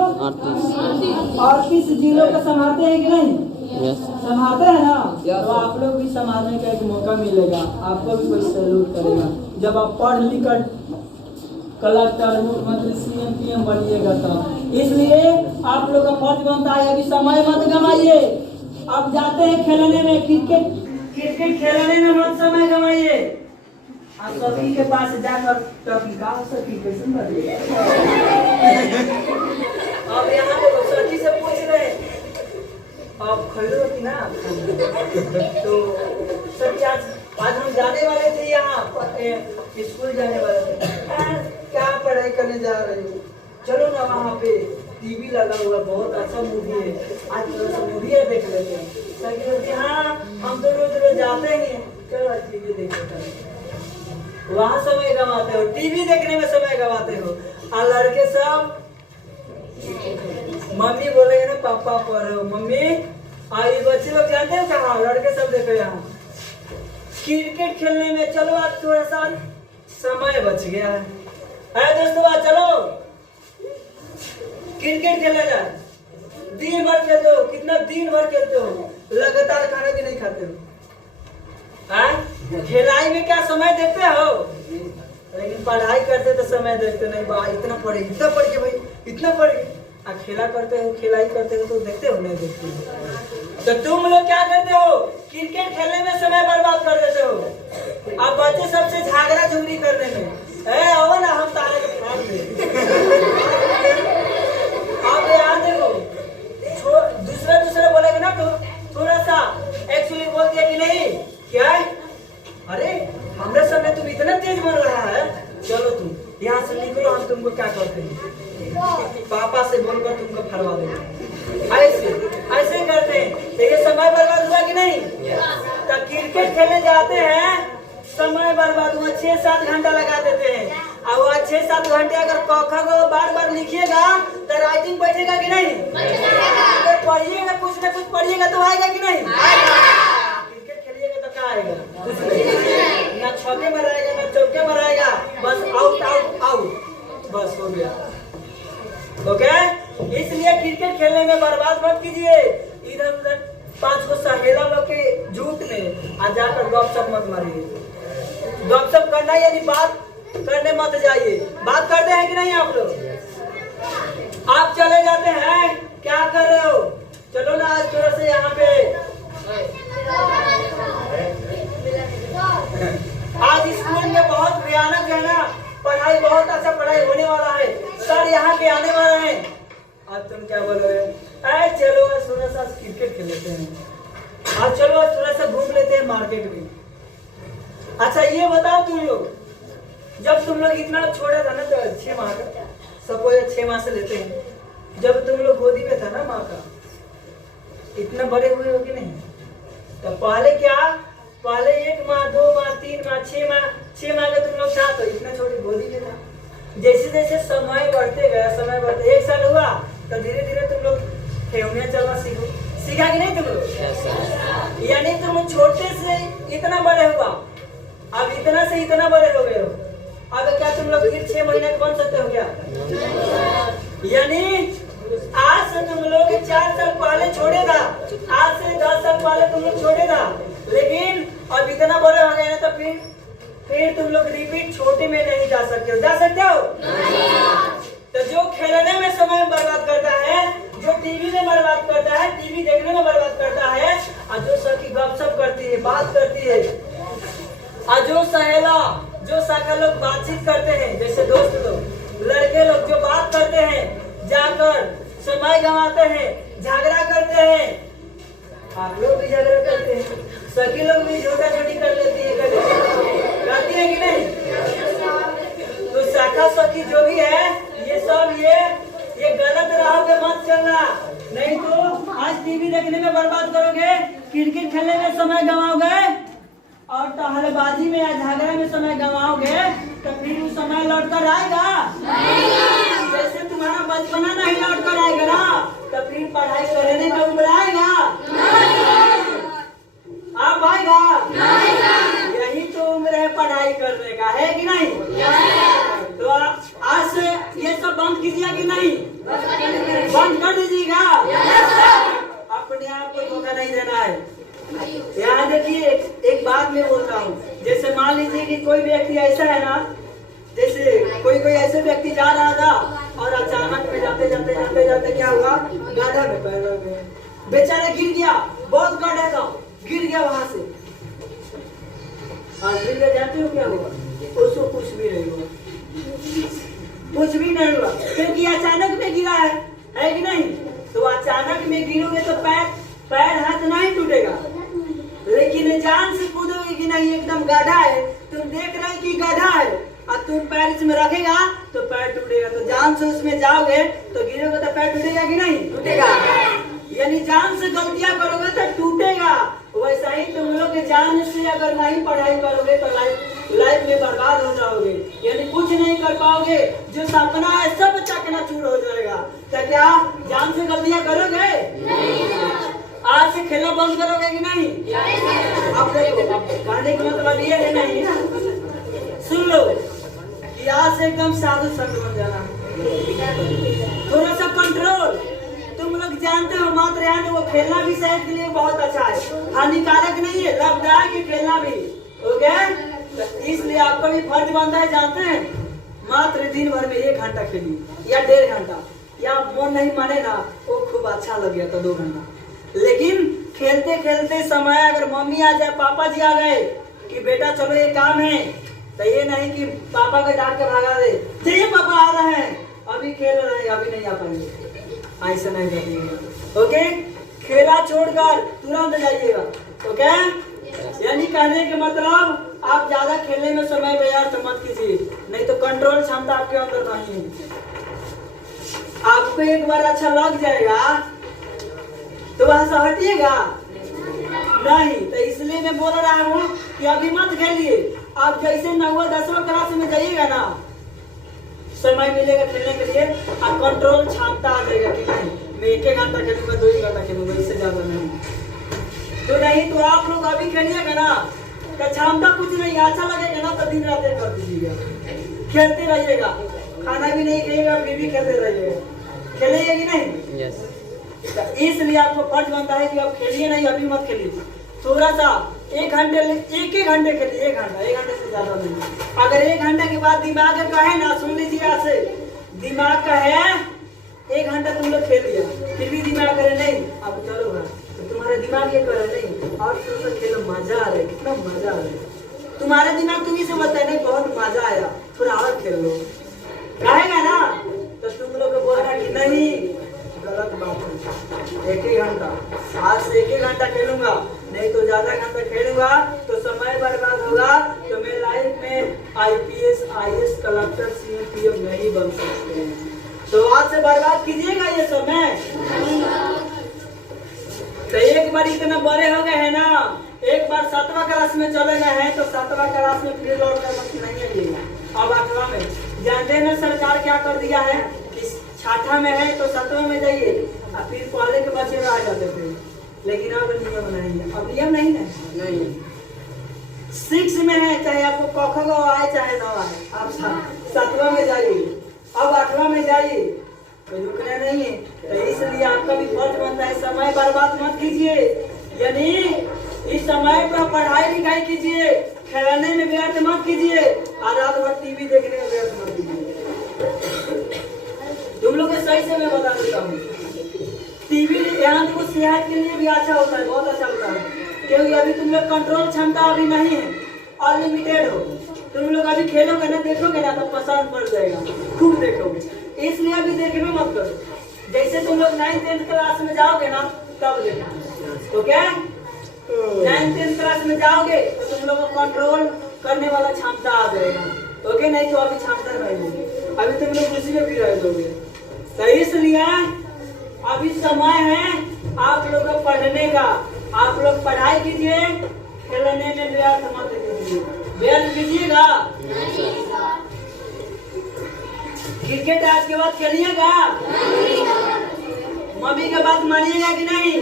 38 जिलों को संभालते हैं कि नहीं? संभालते हैं ना? तो आप लोग भी संभालने का एक मौका मिलेगा, आपको भी कोई सैल्यूट करेगा जब आप पढ़ लिख कर कलेक्टर, मुख्यमंत्री, सीएम, पीएम बनिएगा तब। इसलिए आप लोग का फर्ज बनता है अभी समय मत गवाइए। अब जाते हैं खेलने में, क्रिकेट खेलने में मत समय गवाइए। आप सभी के पास जाकर कैसे बनिए। अब यहाँ पे सभी से पूछ रहे आप खरीदो कि ना? तो सर आज हम जाने वाले थे, यहाँ स्कूल जाने वाले थे। क्या पढ़ाई करने जा रहे हो? चलो ना, वहाँ पे टीवी लगा हुआ, बहुत अच्छा मूवी है, आज थोड़ा सा मूवी है देख लेते हैं। सर कहते हाँ हम तो रोज जाते ही हैं, चलो आज टीवी देख लेते हैं। वहाँ समय गवाते हो, टीवी देखने में समय गवाते हो। और लड़के सब मम्मी बोलेंगे ना पापा पढ़ हो, मम्मी ये बच्चे लोग जानते हो कहाँ? लड़के सब देखो यहाँ क्रिकेट खेलने में। चलो आज थोड़ा सा समय बच गया है। अरे दोस्तों आज चलो क्रिकेट खेलने जाए। दिन भर खेलते हो, कितना दिन भर खेलते हो, लगातार खाना भी नहीं खाते हो। खेलाई में क्या समय देते हो? लेकिन पढ़ाई करते तो समय देते नहीं। बा इतना पढ़े के भाई, इतना पढ़े। खेला करते हो, खिलाई करते हो तो देखते हो नहीं देखते हो। तो तुम लोग क्या करते हो? क्रिकेट खेलने में समय बर्बाद कर देते हो। अब बच्चे सबसे झगड़ा झुगड़ी करने में। आओ ना हम तारे के फ्रॉड में। आप याद देखो, दूसरा बोलेगा ना तो थोड़ा सा एक्चुअली बोल दिया कि नहीं क्या है? अरे हमारे सामने तुम इतना तेज बोल रहा है, चलो तुम यहाँ से निकलो, हम तुमको क्या करते हैं पापा से बोलकर तुमको फरवा देंगे। ऐसे करते हैं। तो ये समय बर्बाद हुआ कि नहीं? तो क्रिकेट खेलने जाते हैं, समय बर्बाद हुआ, 6-7 घंटा लगा देते हैं। और वह 6-7 घंटे अगर कौखा को बार बार लिखिएगा तो राइटिंग बैठेगा कि नहीं? अगर पढ़िएगा, कुछ ना कुछ पढ़िएगा तो आएगा कि नहीं? क्रिकेट खेलिएगा तो क्या आएगा? ना छक्के मारेगा ना चौके मारेगा, बस आउट आउट आउट, बस हो गया। ओके, इसलिए क्रिकेट खेलने में बर्बाद मत कीजिए। इधर उधर 5 को सहेला लोग के झूठ में आ जाकर गपशप मत मारिए। गपशप करना यानी बात करने मत जाइए। बात करते हैं कि नहीं आप लोग? आप चले जाते हैं, क्या कर रहे हो? चलो ना आज थोड़ा से यहाँ पे आज स्कूल में बहुत भयानक है ना, पढ़ाई बहुत अच्छा पढ़ाई होने वाला है। सर यहाँ के आने वाला है। आज तुम क्या बोलोगे? चलो आज थोड़ा सा क्रिकेट खेल लेते हैं, आज चलो आज थोड़ा सा घूम लेते हैं मार्केट में। अच्छा ये बताओ तुम लोग, जब तुम लोग इतना छोटा था ना, तो 6 माह का, सपोज 6 माह से लेते हैं, जब तुम लोग गोदी में था ना माँ का, इतना बड़े हुए हो कि नहीं? तो पहले क्या, पहले 1 माह 2 माह 3 माह 6 माह का तुम लोग था तो इतना छोटी गोदी में था। जैसे जैसे समय बढ़ते गया, समय बढ़ते 1 साल हुआ तो धीरे धीरे तुम लोग खेलने चलना सीखा कि नहीं तुम लोग? यानी तुम छोटे से इतना बड़े हुआ, अब इतना से इतना बड़े हो गए हो। अब क्या तुम लोग फिर 6 महीने बन सकते हो क्या? यानी आज से तुम लोग 4 साल पहले छोड़े था, आज से 10 साल पहले तुम लोग छोड़े था, लेकिन अब इतना बड़े हो गए ना तो फिर तुम लोग रिपीट छोटे में नहीं जा सकते हो। जा सकते हो? तो जो खेलने में समय बर्बाद करता है, जो टीवी में बर्बाद करता है, टीवी देखने में बर्बाद करता है, और जो सखी गपशप करती है, बात करती है, और जो सहेला जो शाखा लोग बातचीत करते हैं, जैसे दोस्त लोग, लड़के लोग जो बात करते हैं, जाकर समय गंवाते हैं, झगड़ा करते हैं। आप लोग भी झगड़ा करते हैं, सखी लोग भी झोटा झोटी कर लेती है, करती है कि नहीं? तो शाखा सखी जो भी है, ये सब ये गलत राह पे मत चलना, नहीं तो आज टीवी देखने में बर्बाद करोगे, क्रिकेट खेलने में समय गंवाओगे, और टहलबाजी में या झगड़ा में समय गंवाओगे, तो फिर वो समय लौट कर आएगा? जैसे तुम्हारा बचपना नहीं लौट कर आएगा ना, तो फिर पढ़ाई करने का उम्र आएगा? आप आएगा? यही तो उम्र है पढ़ाई करने का, है कि नहीं? तो आज से ये सब बंद कीजिए कि नहीं? बंद कर दीजिएगा। अपने आप को धोखा नहीं देना है। यहाँ देखिए, एक बात मैं बोल रहा हूँ, जैसे मान लीजिए कि कोई व्यक्ति ऐसा है ना, जैसे कोई ऐसे व्यक्ति जा रहा था और अचानक में जाते जाते क्या हुआ, गड्ढा में पैर लग गया, बेचारा गिर गया, बहुत गड्ढा था, गिर गया वहां से। और गिर गया, जाते हो क्या हुआ? उसको कुछ भी नहीं हुआ, कुछ भी नहीं हुआ, क्योंकि अचानक में गिरा है कि नहीं? तो अचानक में गिरोगे तो पैर हाथ नहीं टूटेगा, लेकिन जान से कूदोगे कि नहीं, एकदम गड्ढा है, तुम देख रहे कि गड्ढा है, और तुम पैर इसमें रखेगा तो पैर टूटेगा। तो जान से उसमें जाओगे तो गिरोगे तो पैर टूटेगा कि नहीं? टूटेगा। यानी जान से गलतियां करोगे तो टूटेगा। वैसा ही तुम लोग के जान से अगर नहीं पढ़ाई करोगे तो लाइफ में बर्बाद हो जाओगे, यानी कुछ नहीं कर पाओगे, जो सपना है सब चकनाचूर हो जाएगा। तो क्या जान से गलतियां करोगे? आज से खेलना बंद करोगे कि नहीं? अब देखो, कहने का मतलब ये है नहीं, सुन लो कि आज से एकदम साधु संत बन जाना, थोड़ा सा कंट्रोल। तुम लोग जानते हो मात्रयान वो खेलना भी सेहत के लिए बहुत अच्छा है, हानिकारक नहीं है, लाभदायक है खेलना भी, ओके? तो इसलिए आपका भी फर्ज बनता है, जानते हैं, मात्र दिन भर में 1 घंटा खेलिए या 1.5 घंटा, या मन नहीं माने ना, वो खूब अच्छा लग गया तो 2 घंटा। लेकिन खेलते खेलते समय अगर मम्मी आ जाए, पापा जी आ गए कि बेटा चलो ये काम है, तो ये नहीं कि पापा को डांट कर भगा दे, चलिए पापा आ रहे हैं, अभी खेल रहे हैं, अभी नहीं आ पाएंगे, ऐसा नहीं करिएगा, ओके? खेला छोड़कर तुरंत जाइएगा, ओके? यानी कहने के मतलब आप ज्यादा खेलने में समय व्यर्थ मत कीजिए, नहीं तो कंट्रोल क्षमता आपके अंदर नहीं है। आपको एक बार अच्छा लग जाएगा तो वहां से हटिएगा नहीं। तो इसलिए मैं बोल रहा हूँ कि अभी मत खेलिए, आप जैसे 9वीं 10वीं क्लास में जाइएगा ना, समय मिलेगा खेलने के लिए, और कंट्रोल क्षमता आ जाएगा कि नहीं मैं 1 घंटा खेलूंगा, 2 घंटा खेलूंगा, इससे ज्यादा नहीं। तो नहीं तो आप लोग अभी खेलिएगा ना, तो क्षमता कुछ नहीं, अच्छा लगेगा ना तो दिन रात कर दीजिएगा, खेलते रहिएगा, खाना भी नहीं खाइएगा फिर भी खेलते रहिएगा, खेलेंगे कि नहीं? यस। तो इसलिए आपको फर्ज बनता है कि आप खेलिए नहीं, अभी मत खेलिए, थोड़ा सा 1 घंटे 1 घंटे खेलिए, 1 घंटे से ज्यादा नहीं। अगर 1 घंटे के बाद दिमाग का है ना, सुन लीजिए आज से, दिमाग का है 1 घंटा तुम लोग खेल लिया, फिर भी दिमाग करे नहीं, अब चलो घर, तो तुम्हारा दिमाग ये करे नहीं, और तुम लोग खेलो, मजा आ रहा है, कितना मजा आ रहा है, तुम्हारा दिमाग तुम्ही से बताए नहीं बहुत मजा आया, थोड़ा और खेल लो, कहेगा ना, तो तुम लोग को बोलना कि नहीं, गलत बात है। 1 घंटा, आज से 1 घंटा खेलूंगा, नहीं तो ज्यादा घंटा खेलूंगा तो समय बर्बाद होगा, तो मैं लाइफ में IPS, IAS, collector, CM, PM नहीं बन सकते। तो आज से बर्बाद कीजिएगा ये समय। तो एक बार इतना बड़े हो गए हैं ना, एक बार 7वां क्लास में चले गए हैं तो 7वां क्लास में फिर लौट कर मत नहीं आइएगा। अब 8वां में जानते हैं ना सरकार क्या कर दिया है कि 6ठा में है तो 7वां में जाइए, और फिर पहले के बच्चे रह जाते थे, लेकिन अब नियम नहीं है, अब नियम नहीं है, नहीं 6 में है, चाहे आपको क ख ग आए चाहे ना आए, आप 7वां में जाइए, अब 8वां में जाइए, कोई रुकना नहीं है। तो इसलिए आपका भी फर्ज बनता है समय बर्बाद मत कीजिए, यानी इस समय पर पढ़ाई लिखाई कीजिए, खेलने में व्यर्थ मत कीजिए और रात भर टीवी देखने में व्यर्थ मत कीजिए। तुम लोग को सही से मैं बता देता हूँ, टीवी यहाँ तो सेहत के लिए भी अच्छा होता है, बहुत अच्छा होता है, क्योंकि अभी तुम लोग कंट्रोल क्षमता अभी नहीं है, अनलिमिटेड हो। तुम लोग अभी खेलोगे ना, देखोगे ना तो पसंद पड़ जाएगा, खूब देखोगे, इसलिए अभी देखने मत करो। जैसे तुम लोग 9th-10th क्लास में जाओगे ना तब देखना, तो क्या 9th-10th क्लास में जाओगे तो तुम लोग को कंट्रोल करने वाला क्षमता आ जाएगा, ओके? नहीं तो अभी क्षमता नहीं होगी, अभी तुम लोग उसी में भी रह दोगे। तो इसलिए अभी समय है आप लोग को पढ़ने का, आप लोग पढ़ाई कीजिए, खेलने में व्यर्थ मत कीजिए। व्यर्थ कीजिएगा? क्रिकेट आज के बाद खेलिएगा? मम्मी का बात मानिएगा कि नहीं?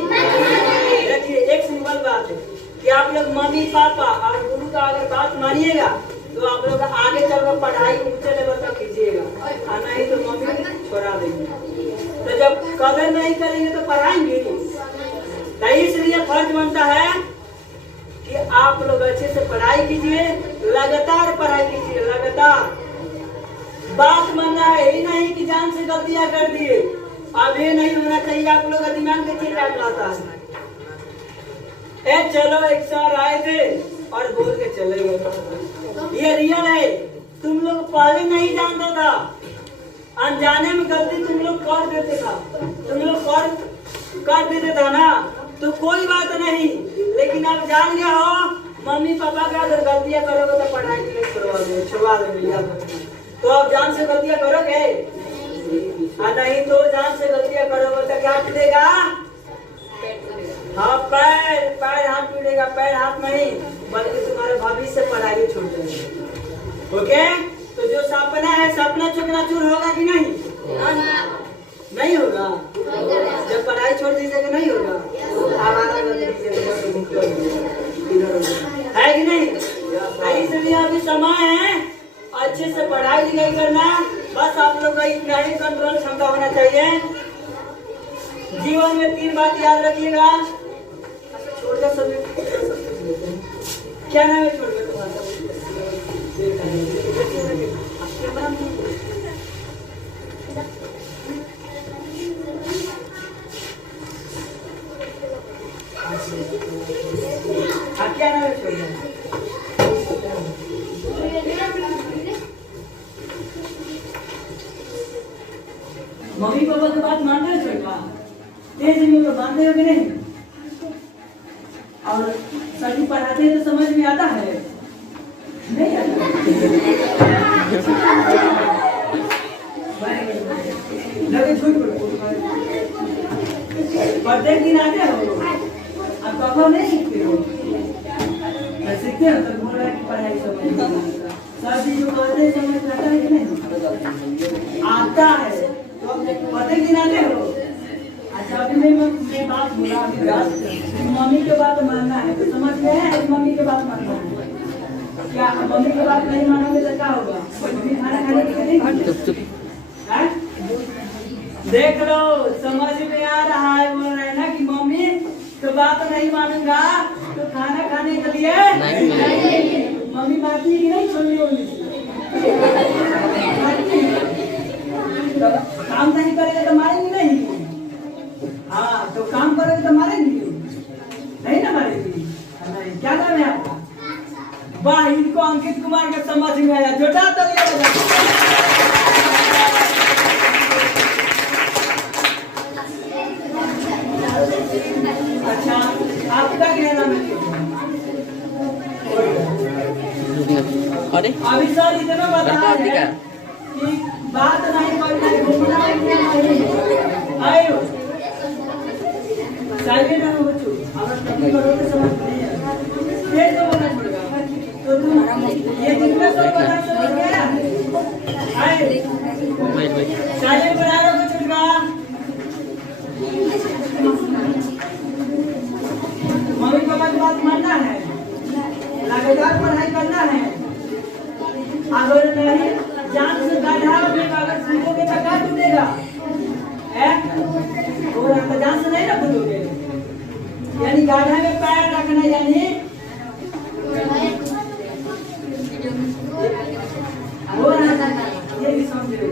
देखिए एक सिंपल बात है कि आप लोग मम्मी पापा और गुरु का अगर बात मानिएगा तो आप लोग आगे चलकर पढ़ाई ऊंचे लेवल तक कीजिएगा, और नहीं तो मम्मी छोड़ा देंगे। तो जब कदर नहीं करेंगे तो पढ़ाएंगे। तो इसलिए फर्ज बनता है कि आप लोग अच्छे से पढ़ाई कीजिए, लगातार पढ़ाई कीजिए, लगातार। बात मानना है ही नहीं कि जान से गलतियां कर दिए, अब ये नहीं होना चाहिए। आप लोग का दिमाग देखिए क्या लाता है। चलो एक सर आए थे और बोल के चले गए, ये रियल है। तुम लोग पहले नहीं जानता था, अनजाने में गलती तुम लोग कर देते था, तुम लोग कर देते था ना, तो कोई बात नहीं। लेकिन आप जान गए हो, मम्मी पापा का अगर गलतियां करोगे तो पढ़ाई के लिए छुड़वा देंगे, याद रखना। तो आप जान से गलतियां करोगे, और नहीं तो जान से गलतियां करोगे तो क्या टूटेगा? हाँ, पैर हाथ टूटेगा। पैर हाथ नहीं, बल्कि तुम्हारे भविष्य पढ़ाई छूट जाएगी, ओके? तो जो सपना है, सपना चूर होगा कि नहीं? नहीं होगा। जब पढ़ाई छोड़ दीजिएगा नहीं होगा, है कि नहीं? इसलिए अभी समय है अच्छे से पढ़ाई लिखाई करना। बस आप लोग का इतना ही कंट्रोल क्षमता होना चाहिए। जीवन में 3 बात याद रखिएगा। छोटा सब्जेक्ट क्या नाम है? छोड़ तुम्हारा क्या नाम है? मम्मी पापा की बात मानते हो छोटा? तेज में तो मानते हो कि नहीं? और सर पढ़ाते हैं तो समझ में आता है? नहीं आता? लगे झूठ बोलो। प्रत्येक दिन आते हो, अब कब नहीं सीखते हो? सीखते हो तो बोल रहा है कि पढ़ाई समझ में आता। सर जी जो कहते हैं समझ में आता है कि नहीं? आता है। तो प्रत्येक दिन आते हो? अच्छा, अभी मैं बात बोला, मम्मी की बात मानना है तो समझ में है, मम्मी की बात मानना है। क्या मम्मी की बात नहीं मानोगे तो क्या होगा? मम्मी खाना खाने के लिए नहीं? देख लो, समझ में आ रहा है। बोल रहे हैं ना कि मम्मी तो बात नहीं मानूंगा तो खाना खाने के लिए नहीं। मम्मी मारती है कि नहीं? छोड़ी होगी तो काम नहीं करेगा तो मारेंगे नहीं? हाँ, तो काम करोगे तो मारेंगे नहीं ना? मारेंगे नहीं। क्या नाम है आपका? वाह, इनको अंकित कुमार के समझ में आया। जोटा तो अच्छा, आपका क्या नाम है? अभी सर इतना बता रहे हैं कि बात नहीं करना है, घूमना नहीं। आयो साइलेंट रहो बच्चों, अगर कभी करोगे समझ नहीं आएगा। ये तो बोलना पड़ेगा। तो तुम ये जितना सब बता समझ गया? आयो साइलेंट बना रहे हो बच्चों का। मम्मी पापा की बात मानना है, लगातार पढ़ाई करना है। अगर नहीं जान से गाढ़ा में अगर सीखोगे तो क्या टूटेगा? पूरा तो जान से नहीं ना खोलोगे, यानी गाढ़ा में पैर रखना, यानी वो ये भी समझो,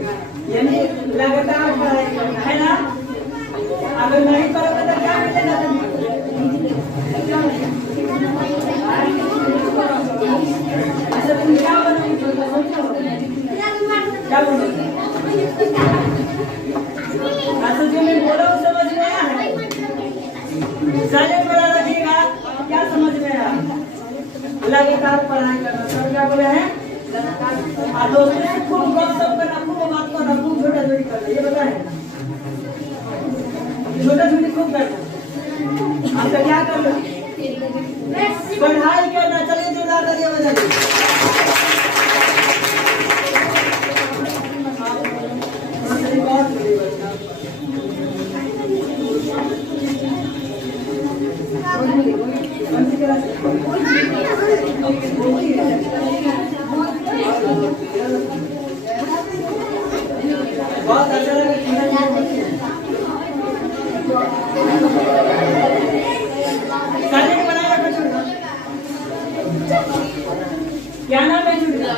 यानी लगातार पढ़ाई करना है ना। अगर नहीं करोगे तो क्या मिलेगा तुमको? अच्छा तुम क्या बनोगे? क्या बनोगे? अच्छा जो मैं बोला वो समझ में आया है? साइलेंट बना रखिएगा। क्या समझ में आया? लगातार पढ़ाई करना। सर क्या बोले हैं? लगातार। दोस्तों से खूब गपशप करना, खूब बात करना, खूब छोटा छोटी करना, ये बताए छोटा छोटी खूब करना। आपका क्या करना? पढ़ाई करना। चलिए जोरदार तालियां बजाइए। बहुत अच्छा लगा। क्या नाम है चुड़िया?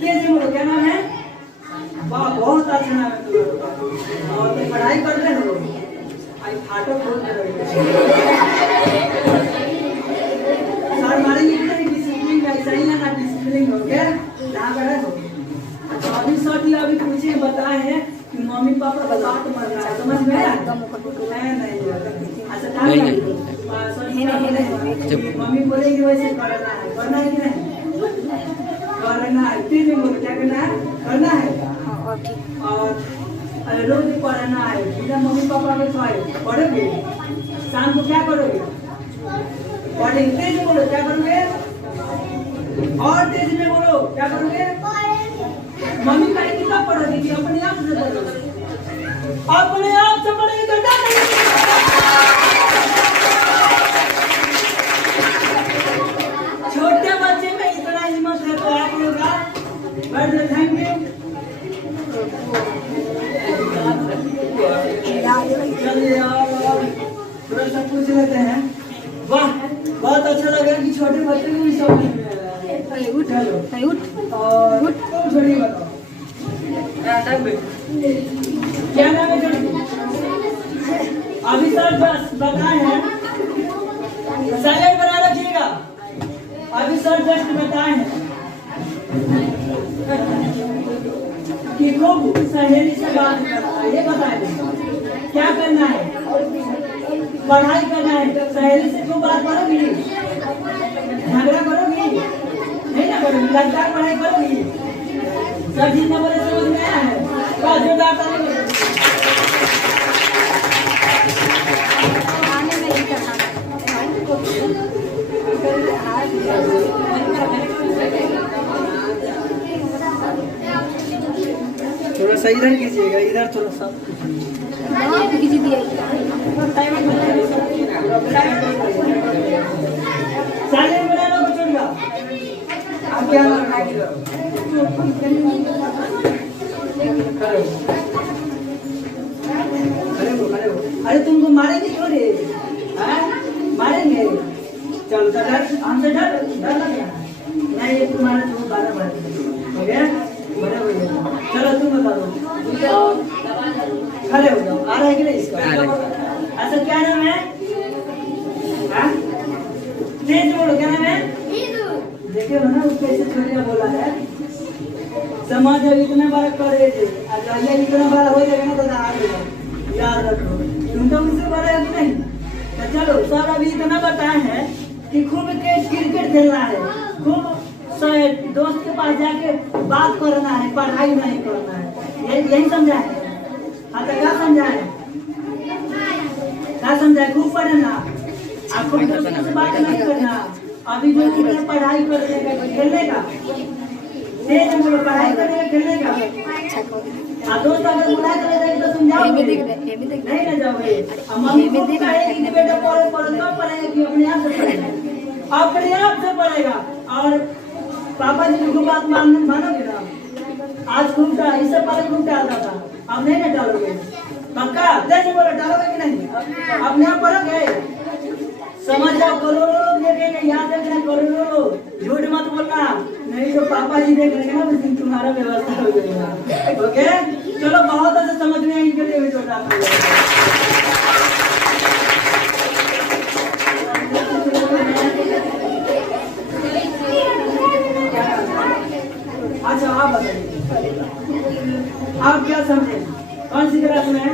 क्या नाम है? वाह बहुत अच्छा नाम है तुम्हारा। और तुम पढ़ाई कर रहे हो? आई फाटो खोल रहे सर मारेंगे कि नहीं? डिसिप्लिन का ऐसा ही ना डिसिप्लिन हो गया। कहाँ गए हो? अभी सर जी अभी पूछे बताए हैं कि मम्मी पापा का बात मरना है, समझ में आया? नहीं अच्छा मम्मी बोलेगी वैसे करना है, करना है कि नहीं? करना है। तीन दिन बोलो क्या करना है? करना है। और रोज पढ़ना है बिना मम्मी पापा के पढ़ोगे। शाम को क्या करोगे? पढ़ेंगे। तेज में बोलो क्या करोगे? और तेज में बोलो क्या करोगे? मम्मी कहेगी कब पढ़ोगे कि अपने आप से पढ़ोगे? अपने आप से पढ़ेगी तो क्या करेगी? छोटे बच्चे में इतना हिम्मत है तो आप लोग का थैंक यू। चलिए और थोड़ा सा पूछ लेते हैं। वाह बहुत अच्छा लगा कि छोटे बच्चे को भी समझ में आ रहा है। चलो और तुम छोड़ी बताओ क्या नाम है? अभी सर बस बताए हैं, साइलेंट बना रखिएगा। अभी सर जस्ट बताए हैं कि खूब सहेली से बात करना है। ये बताए क्या करना है? पढ़ाई करना है। सहेली से खूब बात करोगी? झगड़ा करोगी? नहीं ना करोगी? लगातार पढ़ाई करोगी? सर जितना बोले समझ में आया है? बस जोरदार ताली। थोड़ा सा इधर कीजिएगा, इधर थोड़ा सा साइलेंट बना लो बच्चों का। आप क्या खड़े हो। अरे तुमको मारेंगे थोड़ी? मारेंगे? चलो तो डर हमसे डर लगे नहीं? ये तुम्हारा तुम 12 बार हो गया बड़े हो गए। चलो तुम बता दो। खड़े हो जाओ। आ रहा है कि नहीं इसका? अच्छा क्या नाम है? तेज बोलो क्या नाम है? देखे हो ना वो कैसे छोटा बोला है। समझ अब इतना बार कर रहे थे, अगर ये इतना बार हो जाएगा ना तो आगे याद रखो। तुमको मुझसे बड़ा है कि नहीं? तो चलो सर अभी इतना बताए हैं कि खूब क्रिकेट खेलना है, खूब दोस्त के पास जाके बात करना है, पढ़ाई नहीं करना है। यही समझा है? हाँ तो क्या समझा है? क्या समझा है? खूब पढ़ना, खूब दोस्तों से बात नहीं करना। अभी जो पढ़ाई करने का खेलने का तेज बोलो, पढ़ाई करने का खेलने का। दोस्त अगर बुला कर ले तो तुम जाओगे? नहीं ना जाओगे। मम्मी को कहेगी कि बेटा पढ़ो पढ़ो, कब पढ़ेगा कि अपने आप से पढ़ेगा? अपने आप से पढ़ेगा। और पापा जी की बात मानोगे ना? आज खूब इससे पहले खूब डालता था, अब नहीं ना डालोगे? पक्का? तेज बोलो नहीं? अपने आप पढ़ गए? समझ जाओ, करोड़ों लोग देखेंगे, यहाँ देख रहे हैं करोड़ों लोग, झूठ मत बोलना, नहीं तो पापा जी देख लेंगे ना, उस दिन तुम्हारा व्यवस्था हो जाएगा। ओके, चलो बहुत अच्छे समझ में आएंगे, के लिए भी छोटा अच्छा आप बताइए, आप क्या समझे, कौन सी क्लास में है?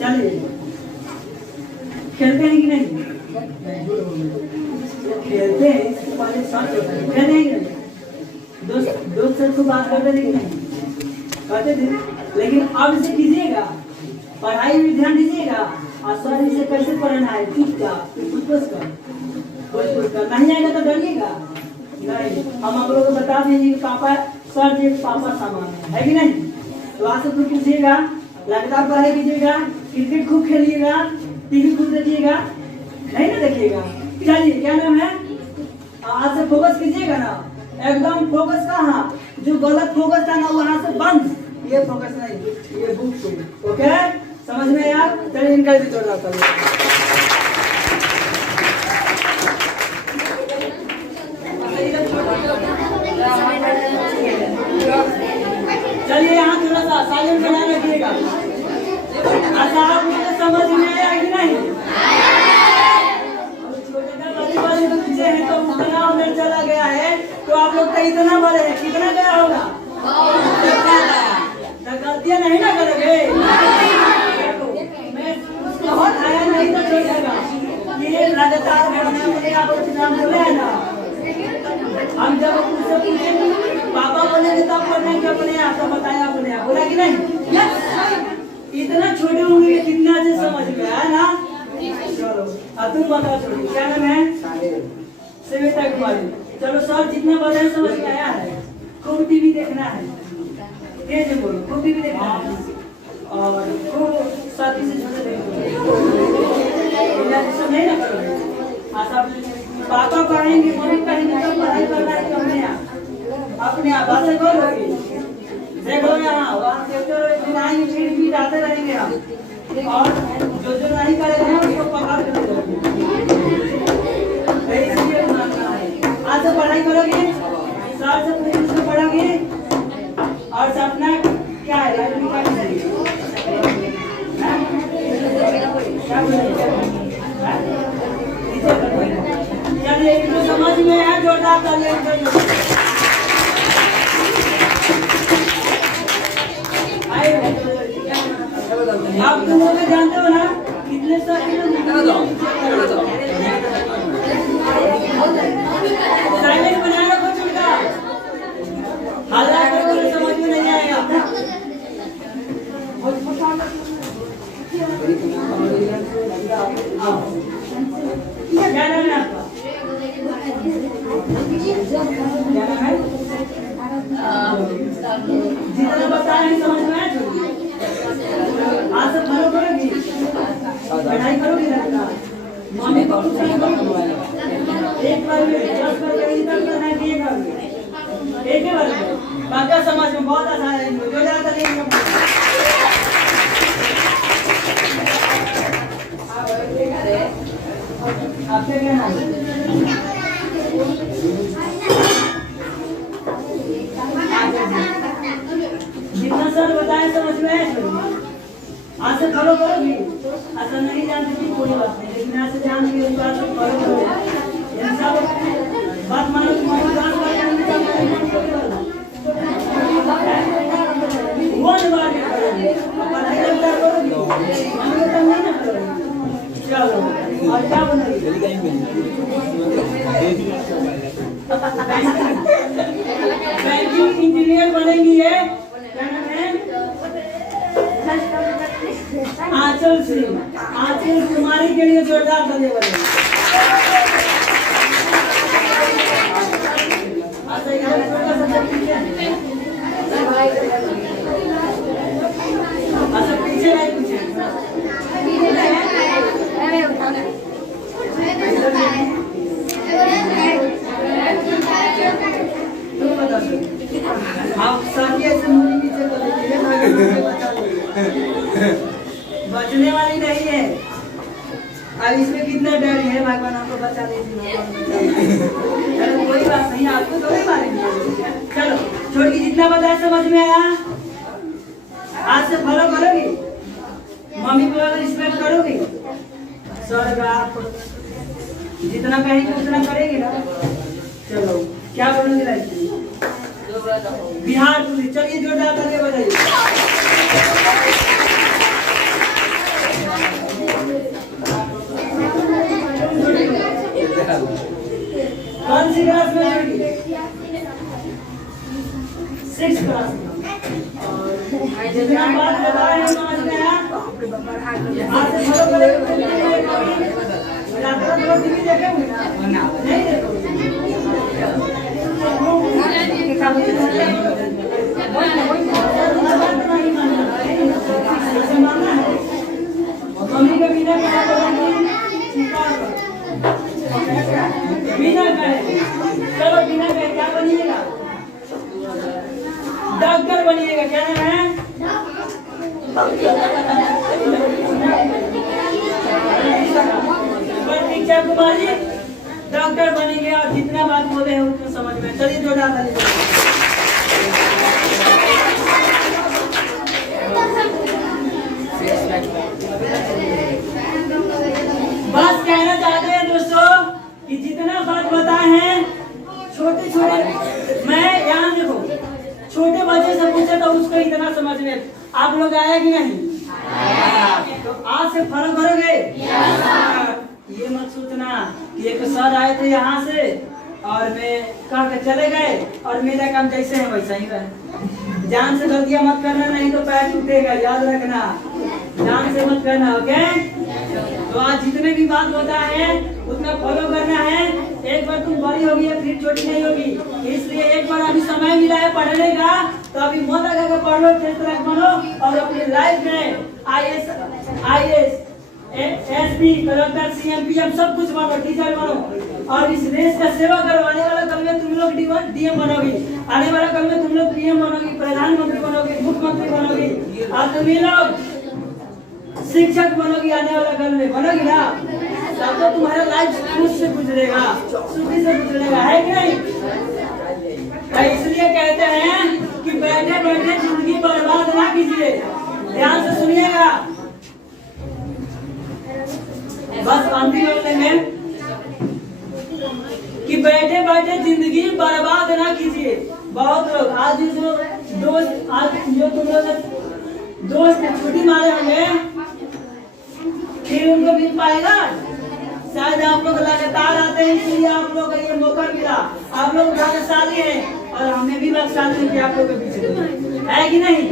चलिए, खेलते हैं कि नहीं? खेलते हैं, इसके पहले सच होता है, खेलते हैं कि नहीं? दोस्त से बात करते थे कि नहीं? करते थे, लेकिन अब इसे कीजिएगा, पढ़ाई में ध्यान दीजिएगा, और सर इसे कैसे पढ़ना है, चुपचाप कुछ कर, नहीं आएगा तो डरिएगा नहीं। हम आप लोगों को बता दीजिए कि पापा सर जी पापा सामान है कि नहीं? तो आज से कुछ कीजिएगा, लगातार पढ़ाई कीजिएगा, क्रिकेट खूब खेलिएगा, टीवी खूब देखिएगा, नहीं ना देखिएगा। चलिए, क्या नाम है? आज से फोकस कीजिएगा ना, एकदम फोकस कहाँ, जो गलत फोकस था ना वहाँ से बंद, ये फोकस नहीं, ये बुक पे। ओके, समझ में यार? चलिए इनका भी छोड़ रहा चलिए यहाँ थोड़ा सा साइलेंट बना रखिएगा। अच्छा, आप मुझे समझ में आया कि नहीं? छोटे बच्चे हैं तो उतना उधर चला गया है, तो आप लोग का इतना बड़े हैं, कितना गया होगा? गलतियाँ नहीं ना करोगे? मैं बहुत आया नहीं तो छोड़ेगा, ये लगातार नाम बोले है ना, हम जब उनसे पूछेंगे पापा बोलेंगे तब पढ़ने के अपने आप तो बताया अपने आप, बोला कि नहीं? इतना छोटे होंगे कितना अच्छे समझ में आया ना। चलो अब तुम बताओ, छोटी क्या नाम है? सविता कुमारी। चलो सर जितना बताए समझ में आया है, खूब टीवी देखना है, तेज बोलो, खूब टीवी देखना है, और खूब साथी से छोटे नहीं ना करोगे। पापा पढ़ेंगे, मम्मी पढ़ेंगे, तब पढ़ाई करना है अपने आप बातें करोगे। देखो यहाँ वहाँ देखते रहे, फिर आते रहेंगे हम, और जो नहीं करेंगे उसको पकड़ कर इसलिए आज से पढ़ाई करोगे, साल से पूरी से पढ़ोगे, और सपना क्या है? चलिए, इनको समझ में है, जोरदार तालियां। आप तुम लोग जानते हो ना कितने साइलेंट बना रखो, चुपका हल्ला करके समझ में नहीं आएगा। क्या नाम है आपका? क्या नाम है? जितना बताया समझ में आया, आज से फॉलो करोगी, पढ़ाई करोगी ना, मम्मी को कुछ नहीं करोगी, एक बार में 10 बार कहीं तक करना है, एक बार में, एक ही बार में, बाकी समाज में बहुत आसान है, जो ज़्यादा नहीं आपसे क्या नाम है? जितना सर बताए समझ में आया, आज से फॉलो करोगी। ऐसा नहीं जानते कि कोई बात नहीं, लेकिन आज से जान के बात को फॉलो करोगे। बात मानो, तुम्हारी बात पढ़ाई लगता करोगी, नहीं ना करोगी। चलो और क्या बनेगी? बैंकिंग इंजीनियर बनेंगी। ये क्या नाम है? आंचल सिंह। आंचल कुमारी के लिए जोरदार तालियां बजाइए। अच्छा पीछे नहीं, पीछे आप साथी ऐसे मुझे पीछे को देखिए। बचने वाली नहीं है। अब इसमें कितना डर है, भगवान हमको बचा लीजिए। चलो कोई बात नहीं, आपको तो नहीं मारेंगे। चलो छोटी जितना बताया समझ में आया? आज से फॉलो करोगी, मम्मी पापा का रिस्पेक्ट करोगी, स्वर्ग आप जितना कहेंगे उतना करेगी ना। चलो क्या बनोगी लाइफ में? बिहार पुलिस। चलिए जोरदार तालियां बजाइए। कौन सी क्लास में जाएगी? 6th क्लास में। जितना बात बता रहे हैं समझ में आया? आज से फॉलो करेंगे। रात-रात टीवी देखेंगे ना? नहीं देखोगे। मम्मी के बिना क्या करोगी? बिना कहे। चलो बिना कहे क्या बनिएगा? डॉक्टर बनिएगा। क्या नाम है? प्रतीक्षा कुमारी डॉक्टर बनेंगे और जितना बात बोले हैं उतना समझ में। चलिए जोड़ा बस कहना चाहते हैं दोस्तों कि जितना बात बताए हैं छोटे छोटे, मैं यहाँ देखो छोटे बच्चे से पूछे तो उसको इतना समझ में। आप लोग आया कि नहीं? तो आज से फॉलो करोगे? ये मत सोचना कि एक सर आए थे यहाँ से और मैं कह के चले गए और मेरा काम जैसे है वैसा ही रहे। जान से गलतियां मत करना, नहीं तो पैर टूटेगा, याद रखना। जान से मत करना, ओके? तो आज जितने भी बात होता है उतना फॉलो करना है। एक बार तुम बड़ी होगी फिर छोटी नहीं होगी, इसलिए एक बार अभी समय मिला है पढ़ने का तो अभी मन लगा के पढ़ लो, टेस्ट रख बनो और अपनी लाइफ में IAS SP कलेक्टर CM सब कुछ बनो, टीचर बनो और इस देश का सेवा करो। आने वाला कल में तुम लोग DM बनोगी, आने वाला कल में तुम लोग PM बनोगी, प्रधानमंत्री बनोगी, मुख्यमंत्री बनोगी और तुम लोग शिक्षक बनोगी। आने वाला कल में बनोगी ना, तब तो तुम्हारा लाइफ खुद से गुजरेगा, सुखी से गुजरेगा, है कि नहीं? इसलिए कहते हैं कि बैठे बैठे जिंदगी बर्बाद ना कीजिए। ध्यान से सुनिएगा। बस अंतिम बोलते हैं कि बैठे बैठे जिंदगी बर्बाद ना कीजिए। बहुत लोग आज जो दोस्त, आज जो तुम लोग दोस्त छुट्टी मारे होंगे फिर उनको मिल पाएगा? शायद आप लोग लगातार आते हैं इसलिए आप लोग को ये मौका मिला। आप लोग भाग्यशाली हैं और हमें भी भाग्यशाली हैं कि आप लोग के बीच है कि नहीं?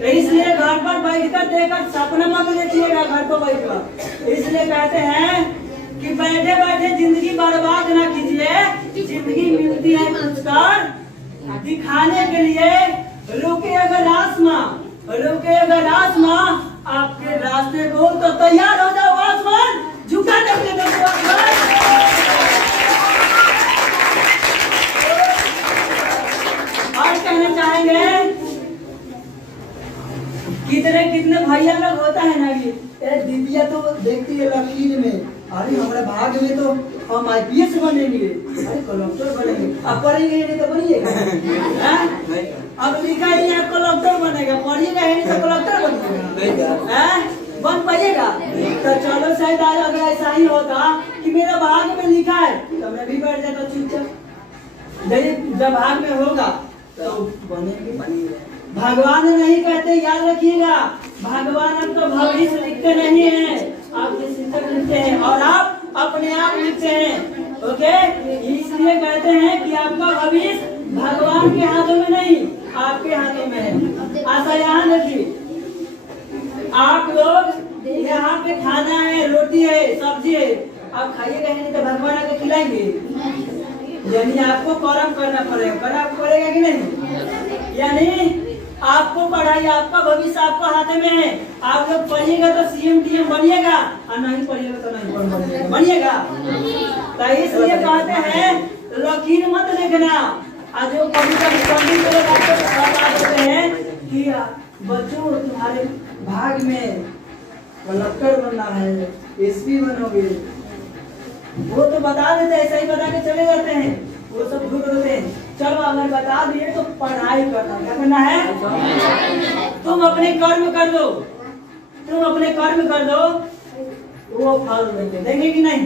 तो इसलिए घर पर बैठकर देखकर सपना मत देखिएगा, घर पर बैठकर। इसलिए कहते हैं कि बैठे बैठे जिंदगी बर्बाद ना कीजिए। जिंदगी मिलती है पुरस्कार दिखाने के लिए। रुके अगर आसमां आपके रास्ते को तो तैयार हो जाओ आसमान झुका देंगे। और कहना चाहेंगे कितने भैया लोग होता है ना कि दीदिया तो देखती है लकीर में, अरे हमारे भाग में तो हम IPS बनेंगे, अरे कलेक्टर बनेंगे। अब पढ़ेंगे नहीं तो बनिएगा? अब लिखा ही है कलेक्टर बनेगा, पढ़िएगा नहीं तो कलेक्टर बनिएगा? बन पाइएगा? तो चलो शायद आज अगर ऐसा ही होता कि मेरा भाग में लिखा है तो मैं भी बैठ जाता चुपचाप। जब भाग में होगा तो बनेंगे। भगवान नहीं कहते, याद रखिएगा, भगवान आपका भविष्य लिखते नहीं है, आपके शिक्षक लिखते हैं और आप अपने आप लिखते हैं, ओके? इसलिए कहते हैं कि आपका भविष्य भगवान के हाथों में नहीं, आपके हाथों में है। ऐसा यहाँ देखिए, आप लोग यहाँ पे खाना है, रोटी है, सब्जी है, आप खाइएगा नहीं तो भगवान आके खिलाएंगे? यानी आपको कर्म करना पड़ेगा, करना पड़ेगा कि नहीं? यानी आपको पढ़ाई, आपका भविष्य आपको हाथ में है। आप लोग पढ़िएगा तो CM DM बनिएगा और नहीं पढ़िएगा तो नहीं बनिएगा। तो इसलिए कहते हैं लकीर मत देखना। आज जो कविता बता देते हैं कि बच्चों तुम्हारे भाग में कलेक्टर बनना है, एसपी बनोगे, वो तो बता देते हैं, ऐसा ही बता के चले जाते हैं, वो सब झूठ होते हैं। चलो अगर बता दिए तो पढ़ाई करना, क्या करना है? तुम अपने कर्म कर दो, तुम अपने कर्म कर दो, वो फल देंगे, देंगे कि नहीं?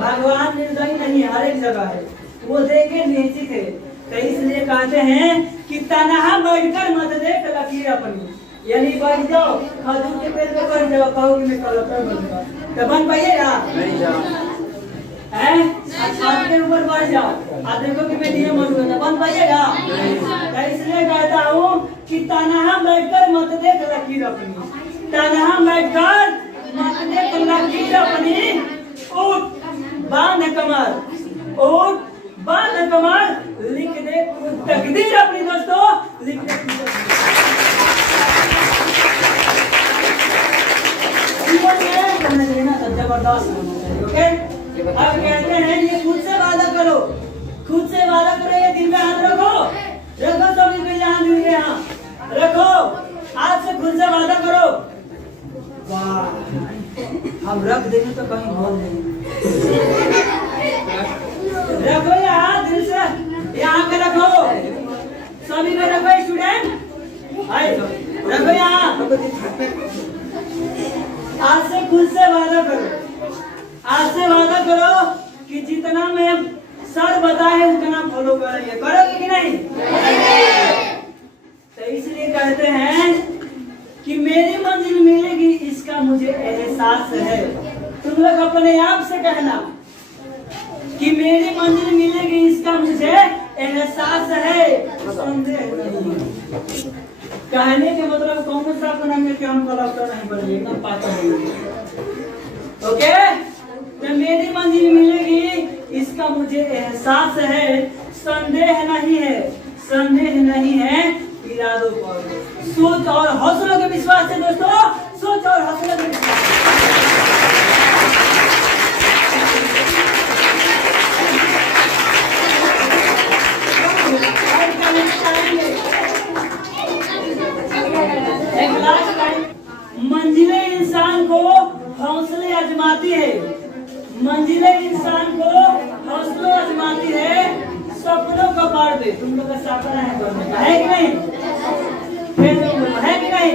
भगवान निर्दयी नहीं है, हर एक जगह है, वो देंगे निश्चित है। तो इसलिए कहते हैं कि तनहा बैठकर मत देख लकीर अपनी, यानी बैठ जाओ खजूर के पेड़ पे बैठ जाओ, कहो कि मैं कलेक्टर बनूंगा, तो बन पाइएगा? छत के ऊपर बैठ जाओ और देखो कि मैं डीएम बनूंगा, तो बन पाइएगा? तो इसलिए कहता हूँ कि तनहा बैठकर मत देख लकीर अपनी, तनहा बैठकर मत देख लकीर अपनी, उठ बांध कमर, उठ बांध कमर, लिख दे तकदीर अपनी दोस्तों, लिख दे जीवन में करना चाहिए ना, सब जबरदस्त होना चाहिए। ओके, अब कहते हैं ये खुद से वादा करो, खुद से वादा करो, ये दिल में हाथ रखो, रखो सभी के यहाँ, दिल में हाथ रखो, आज से खुद से वादा करो। वाह, हम रख देंगे तो कहीं बोल देंगे, रखो यहाँ दिल से, यहाँ पे रखो, सभी में रखो स्टूडेंट, रखो यहाँ। आज से खुद से वादा करो, आज से वादा करो कि जितना मैं सर बताए उतना फॉलो करेंगे, करोगे कि नहीं? तो इसलिए कहते हैं कि मेरी मंजिल मिलेगी इसका मुझे एहसास है। तुम लोग अपने आप से कहना कि मेरी मंजिल मिलेगी इसका मुझे एहसास है, संदेह नहीं। कहने के मतलब कौन सा बनाएंगे कि हम कलेक्टर नहीं बनेंगे, एकदम पाता है। ओके, तो मेरी मंजिल मिलेगी इसका मुझे एहसास है, संदेह नहीं है, संदेह नहीं है इरादों पर, सोच और हौसलों के विश्वास से दोस्तों, सोच और हौसलों के विश्वास। मंजिलें इंसान को हौसले आजमाती है, मंजिलें इंसान को हौसलों आजमाती है, सपनों को पार दे। तुम लोग का सपना है करने का, है कि नहीं? है कि नहीं?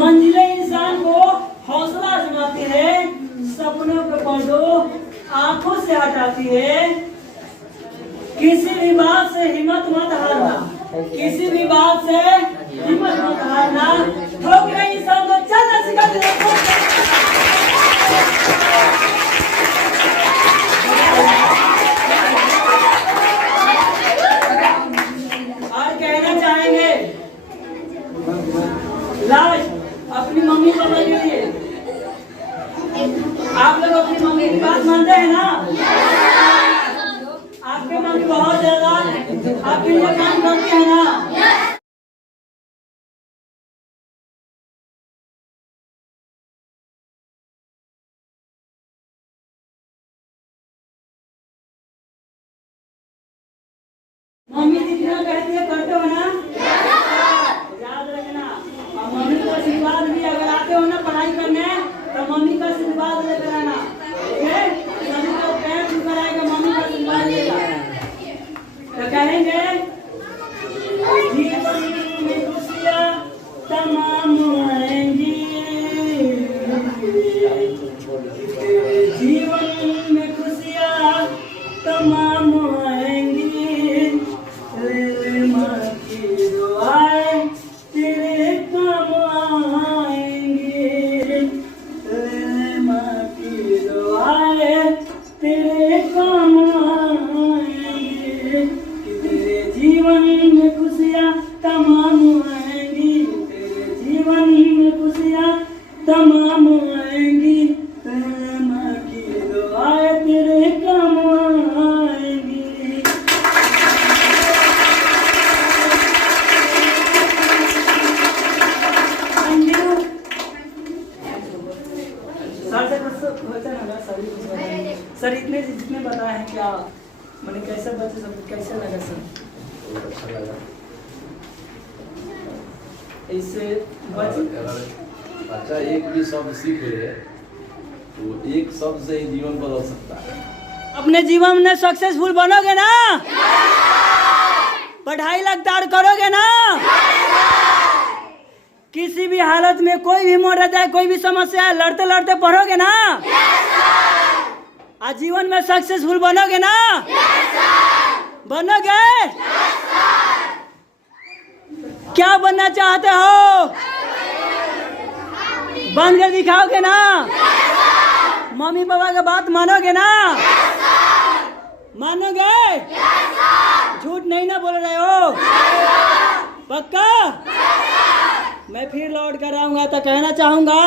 मंजिलें इंसान को हौसला आजमाती है, सपनों को पर्दो आंखों से हटाती है। किसी भी बात से हिम्मत मत हारना, किसी भी बात से हिम्मत मत हारना, ठोकरे इंसान को चलना सिखा दे। और कहना चाहेंगे लास्ट अपनी मम्मी पापा के लिए, आप लोग अपनी मम्मी की बात मानते हैं ना? आपके मम्मी बहुत ज्यादा आपके लिए काम करती है ना? मम्मी जितना कहती है करते हो ना? याद रखना, और मम्मी का आशीर्वाद भी अगर आते हो ना पढ़ाई करने तो मम्मी का आशीर्वाद लेकर आना, ठीक है? सभी को पैर छूकर आएगा, मम्मी का आशीर्वाद लेगा। तो कहेंगे जीवन में खुशियाँ तमाम आएंगी, जीवन में खुशियाँ तमाम आएंगी, माँ की दुआएं तेरे काम आएंगी, माँ की दुआएं तेरे काम आएंगी, तेरे जीवन में खुशियाँ तमाम आएंगी, तेरे जीवन में खुशियाँ तमाम आएंगी, माँ की दुआएं तेरे काम आएंगी। सर इतने जितने बताए हैं क्या मैंने कैसे बच्चे सब कैसे लगा सर? अच्छा लगा। इससे बच अगर बच्चा एक भी शब्द सीख ले तो एक शब्द से ही जीवन बदल सकता है। अपने जीवन में सक्सेसफुल बनोगे ना? पढ़ाई लगातार करोगे ना? किसी भी हालत में कोई भी मोड़ जाए, कोई भी समस्या है, लड़ते लड़ते पढ़ोगे ना? आज जीवन में सक्सेसफुल बनोगे ना? बनोगे? क्या बनना चाहते हो? बन कर दिखाओगे ना? मम्मी पापा का बात मानोगे ना? मानोगे? झूठ नहीं ना बोल रहे हो? पक्का? मैं फिर लौट कर आऊंगा तो कहना चाहूंगा